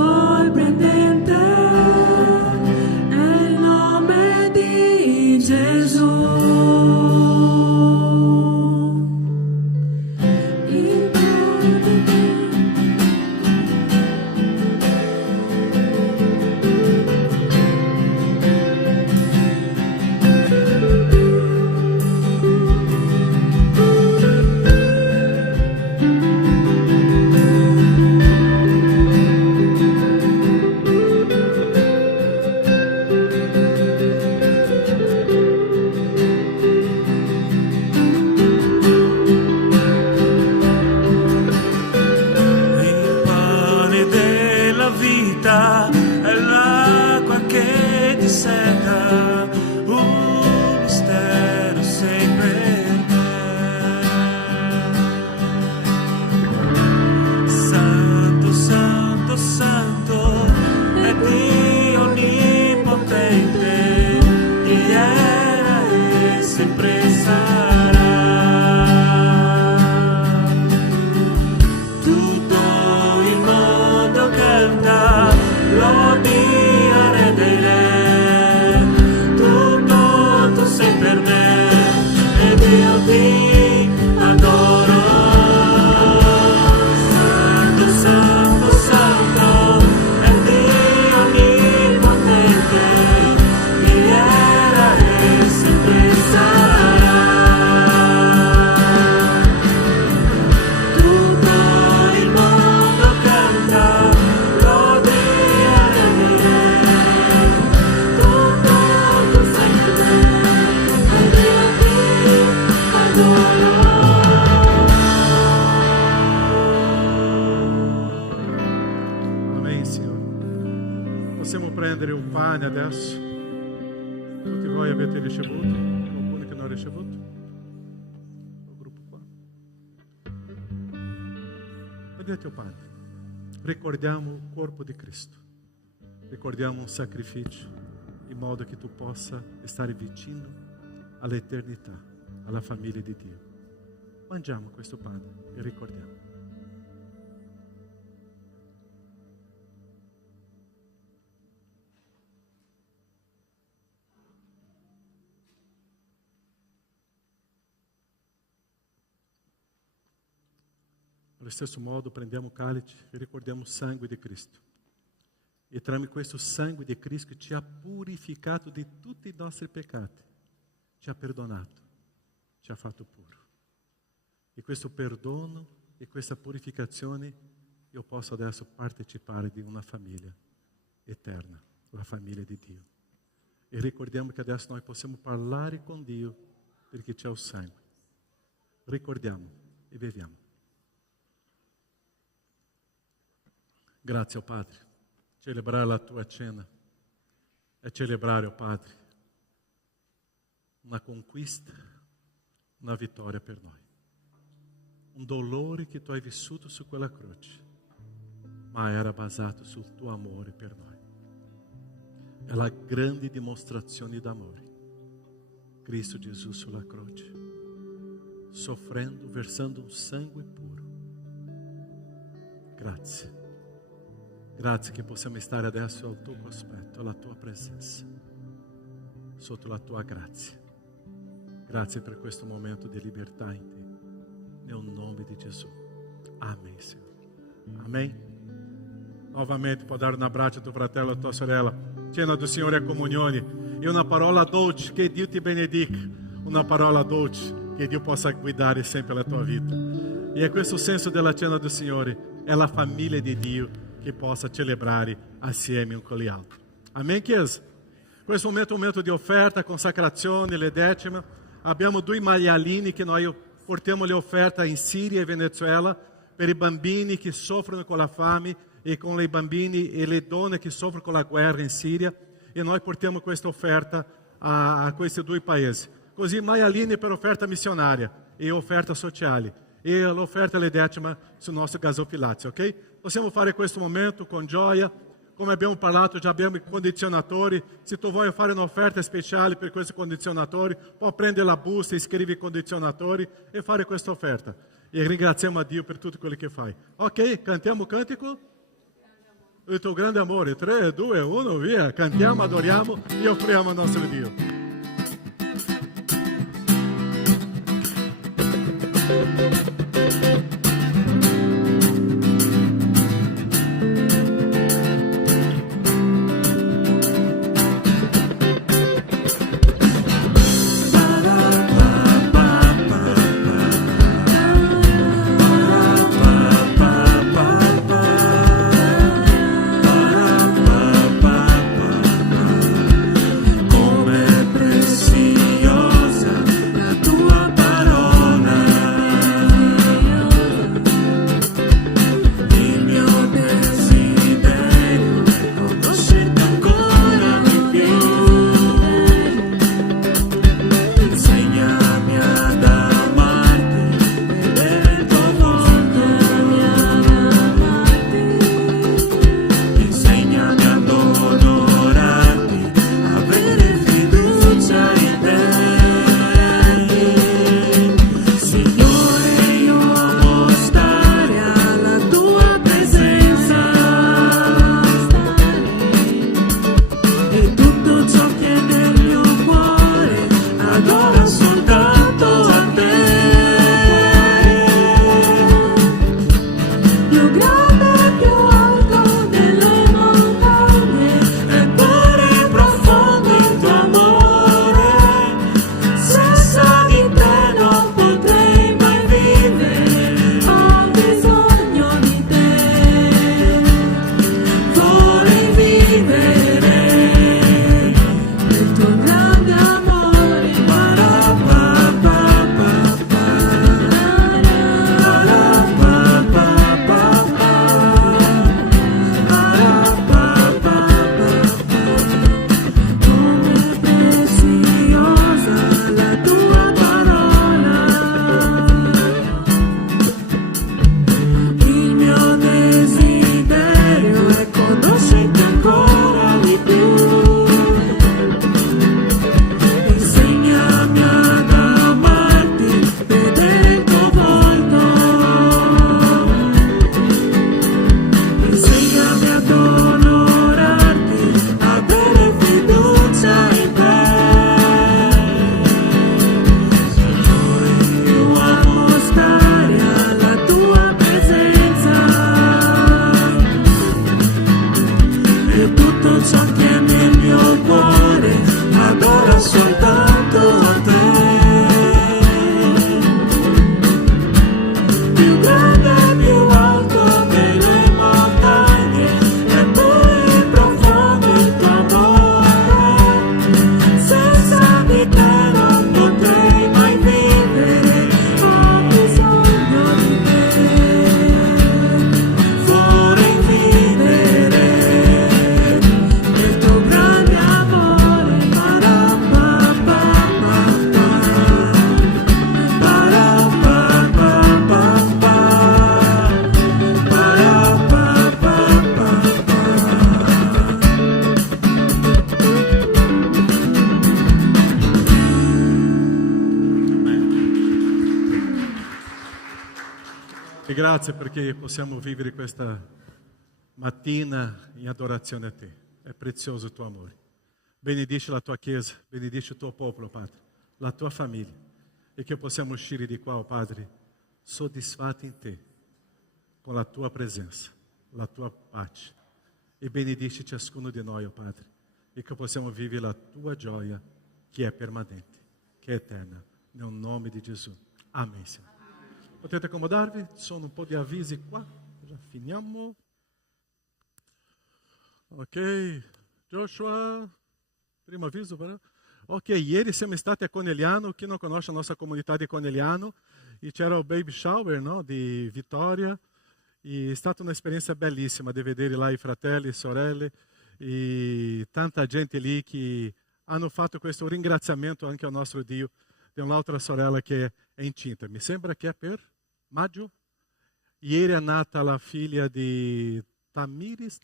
sorprendente è il nome di Gesù. È l'acqua che ti secca, un mistero sei per me. Santo, santo, santo è Dio onnipotente, chi era e sempre sarà. Tutto il mondo canta gloria re dei re, tutto tu sei per me ed io ti adoro. Santo, santo, santo è Dio onnipotente, chi era e sempre sarà. Tutto il mondo canta gloria re dei re, tutto tu sei per me ed io ti adoro. Amém, Senhor. Possiamo prendere un pane adesso? Tutti voi avete ricevuto? Qualcuno che non ha ricevuto? Il gruppo qua. Prendete il pane. Ricordiamo il corpo di Cristo. Ricordiamo un sacrificio in modo che tu possa stare vicino all'eternità, alla famiglia di Dio. Mangiamo questo pane e ricordiamo. Allo stesso modo prendiamo il calice e ricordiamo il sangue di Cristo. E tramite questo sangue di Cristo ci ha purificato di tutti i nostri peccati, ci ha perdonato, ci ha fatto puro. E questo perdono e questa purificazione io posso adesso partecipare di una famiglia eterna, la famiglia di Dio. E ricordiamo che adesso noi possiamo parlare con Dio perché c'è il sangue. Ricordiamo e beviamo. Grazie, oh Padre. Celebrare la tua cena è celebrare, oh Padre, una conquista, una vittoria per noi. Un dolore che tu hai vissuto su quella croce, ma era basato sul tuo amore per noi. È la grande dimostrazione d'amore. Cristo Gesù sulla croce, soffrendo, versando un sangue puro. Grazie. Grazie che possiamo stare adesso al tuo cospetto, alla tua presenza, sotto la tua grazia. Grazie per questo momento di libertà in te, nel nome di Gesù. Amen, Signore. Amen. Novamente può dare un abbraccio a tuo fratello, a tua sorella. Cena do Signore a comunione. E una parola dolce, che Dio ti benedica. Una parola dolce, che Dio possa guidare sempre la tua vita. E è questo il senso della cena do Signore. È la famiglia di Dio che possa celebrare assieme un con gli altri. Amen, Chiesa? Questo momento è un momento di offerta, consacrazione, le decime. Abbiamo 2 maialini che noi portiamo le offerte in Siria e Venezuela per i bambini che soffrono con la fame e con i bambini e le donne che soffrono con la guerra in Siria. E noi portiamo questa offerta a questi 2 paesi. Così maialini per offerta missionaria e offerta sociale. E l'offerta le decima sul nostro gasofilato, ok? Possiamo fare questo momento con gioia. Come abbiamo parlato, già abbiamo i condizionatori. Se tu vuoi fare un'offerta speciale per questi condizionatori, puoi prendere la busta, iscrivi i condizionatori e fare questa offerta. E ringraziamo a Dio per tutto quello che fai. Ok, cantiamo o cantico? il tuo grande amore. 3, 2, 1, via. Cantiamo, adoriamo e offriamo al nostro Dio. E grazie perché possiamo vivere questa mattina in adorazione a te. È prezioso il tuo amore. Benedici la tua Chiesa, benedici il tuo popolo, Padre, la tua famiglia. E che possiamo uscire di qua, oh Padre, soddisfatti in te, con la tua presenza, la tua pace. E benedici ciascuno di noi, oh Padre, e che possiamo vivere la tua gioia che è permanente, che è eterna. Nel nome di Gesù. Amen, Signore. Potete accomodarvi? Ci sono un po' di avvisi qua. Già finiamo. Ok, Joshua, primo avviso però. Ok, ieri siamo stati a Conegliano. Chi non conosce la nostra comunità di Conegliano, e c'era il baby shower, no, di Vittoria. E è stata un'esperienza bellissima di vedere là i fratelli e sorelle e tanta gente lì che hanno fatto questo ringraziamento anche al nostro Dio di un'altra sorella che è incinta. Mi sembra che è per maggio. Ieri è nata la figlia di Tamiris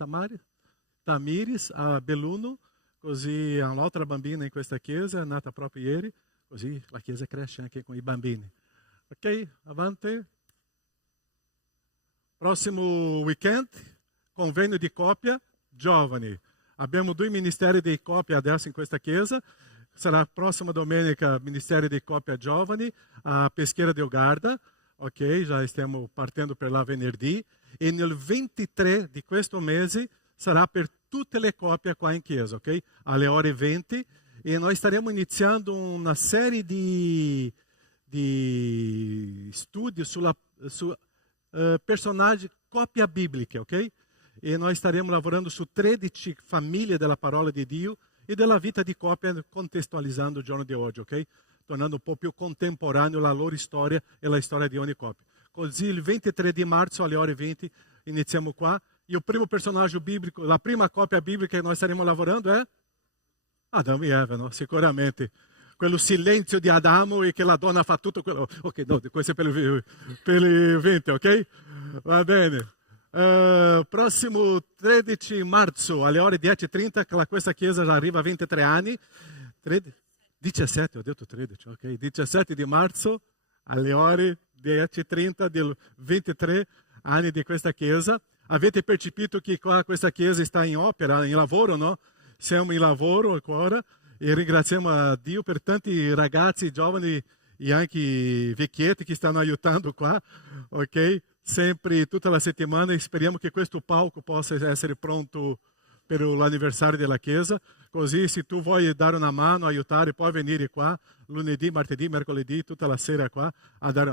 a Belluno, così ha un'altra bambina in questa chiesa, è nata proprio ieri, così la chiesa cresce anche con i bambini. Ok, avanti. Prossimo weekend, convegno di coppia giovani. Abbiamo 2 ministeri di coppia adesso in questa chiesa. Sarà prossima domenica ministero di coppia giovani a Peschiera del Garda. Ok, já stiamo partendo per là venerdì. E nel 23 di questo mese sarà per tutte le coppie qua in chiesa, ok? Alle ore 20. E noi staremo iniziando una serie di studi su personaggi, coppia bibliche, ok? E noi staremo lavorando su 13 famiglie della parola di Dio e della vita di coppia, contestualizzando il giorno di oggi, ok? Tornando un po' più contemporaneo la loro storia e la storia di ogni coppia. Così il 23 di marzo alle ore 20 iniziamo qua. E il primo personaggio biblico, la prima coppia biblica che noi staremo lavorando è Adamo e Eva, no? Sicuramente. Quello silenzio di Adamo e che la donna fa tutto quello. Ok, no, questo è per il 20, ok? Va bene. Prossimo 13 marzo alle ore 10:30, questa chiesa già arriva a 23 anni. 17, ho detto 13, ok? 17 di marzo alle ore 10:30 del 23 anni di questa chiesa. Avete percepito che qua questa chiesa sta in opera, in lavoro, no? Siamo in lavoro ancora e ringraziamo a Dio per tanti ragazzi giovani e anche vecchietti che stanno aiutando qua, ok? Sempre, tutta la settimana, e speriamo che questo palco possa essere pronto per l'anniversario della chiesa. Così, se tu vuoi dare una mano, aiutare, puoi venire qua lunedì, martedì, mercoledì, tutta la sera qua.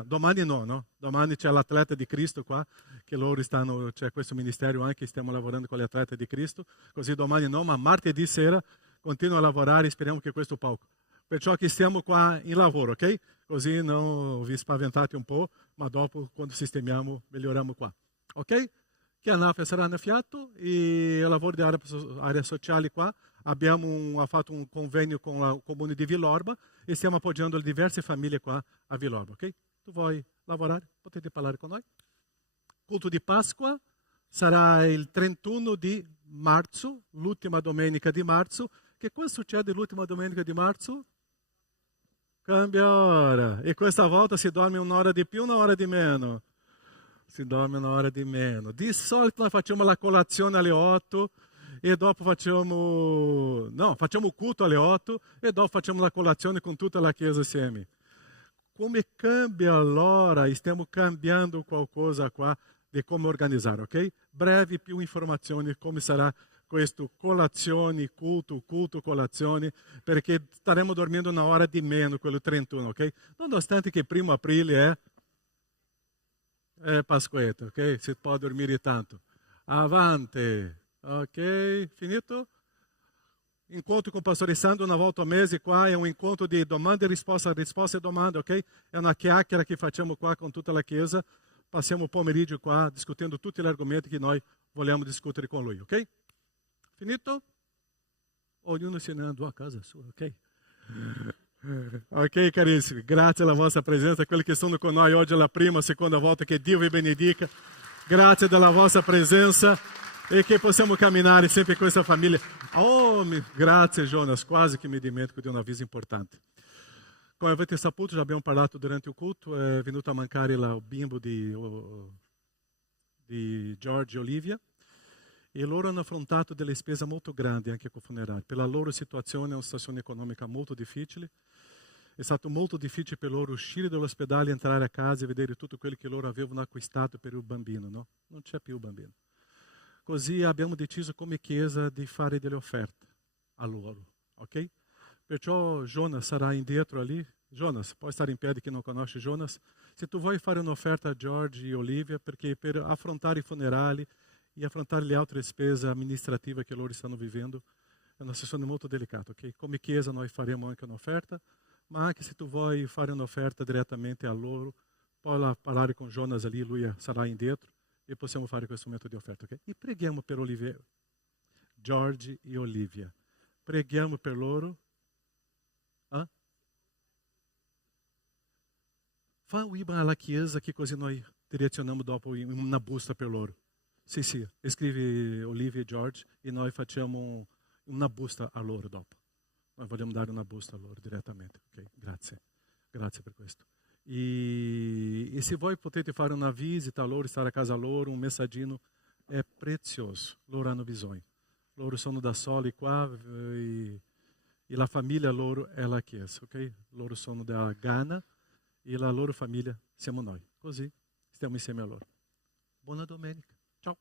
Domani no? Domani c'è l'atleta di Cristo qua, che loro stanno, c'è questo ministero anche, stiamo lavorando con gli atleti di Cristo. Così domani no, ma martedì sera continua a lavorare e speriamo che questo palco. Perciò che stiamo qua in lavoro, ok? Così non vi spaventate un po', ma dopo, quando sistemiamo, miglioriamo qua. Ok? Che a NAF sarà annaffiato e il lavoro di area sociale qua. Abbiamo fatto un convegno con il comune di Villorba e stiamo appoggiando diverse famiglie qua a Villorba, ok? Tu vuoi lavorare? Potete parlare con noi. Culto di Pasqua sarà il 31 di marzo, l'ultima domenica di marzo. Che cosa succede l'ultima domenica di marzo? Cambia ora. E questa volta si dorme un'ora di più, un'ora di meno. Si dorme un'ora di meno. Di solito noi facciamo la colazione alle 8 e dopo facciamo il culto alle 8 e dopo facciamo la colazione con tutta la chiesa assieme. Come cambia l'ora? Stiamo cambiando qualcosa qua di come organizzare, ok? Brevi più informazioni come sarà questo, colazioni, culto, colazioni, perché staremo dormendo una ora di meno, quello 31, ok? Nonostante che 1 aprile è Pasquetta, ok? Si può dormire tanto. Avanti, ok? Finito? Incontro con il pastore Sandro una volta al mese qua, è un incontro di domande e risposta e domande, ok? È una chiacchiera che facciamo qua con tutta la chiesa. Passiamo il pomeriggio qua discutendo tutti gli argomenti che noi vogliamo discutere con lui, ok? Finito? Ognuno se ne andò a casa sua, ok? Ok, carissimi, grazie alla vostra presenza, quelli che sono con noi oggi è la prima, seconda volta, che Dio vi benedica. Grazie della vostra presenza e che possiamo camminare sempre con questa famiglia. Grazie Jonas, quasi che mi dimentico di un avviso importante. Come avete saputo, già abbiamo parlato durante il culto, è venuto a mancare il bimbo di George e Olivia. E loro hanno affrontato delle spese molto grandi anche con i funerali. Per la loro situazione è una situazione economica molto difficile. È stato molto difficile per loro uscire dall'ospedale, entrare a casa e vedere tutto quello che loro avevano acquistato per il bambino. No? Non c'è più il bambino. Così abbiamo deciso come chiesa di fare delle offerte a loro. Ok? Perciò Jonas sarà indietro ali. Jonas, puoi stare in piedi chi non conosce Jonas. Se tu vuoi fare un'offerta a George e Olivia, perché per affrontare i funerali e affrontare le altre spese amministrative che loro stanno vivendo, è una situazione molto delicata, ok? Come chiesa noi faremo anche un'offerta, ma anche se tu vuoi fare un'offerta direttamente a loro, puoi parlare con Jonas ali, lui sarà indietro e possiamo fare questo momento di offerta, ok? E preghiamo per Olivia, George e Olivia. Preghiamo per loro. Fa un IBAN alla chiesa che così noi direzionamos dopo una busta per loro. Sì, scrivi Olivia e George e noi facciamo una busta a loro dopo. Noi vogliamo dare una busta a loro direttamente. Okay? Grazie per questo. E se voi potete fare una visita a loro, stare a casa loro, un messaggino è prezioso. Loro hanno bisogno. Loro sono da soli qua e la famiglia loro è la Chiesa, ok? Loro sono da Ghana e la loro famiglia siamo noi. Così stiamo insieme a loro. Buona domenica. Ciao.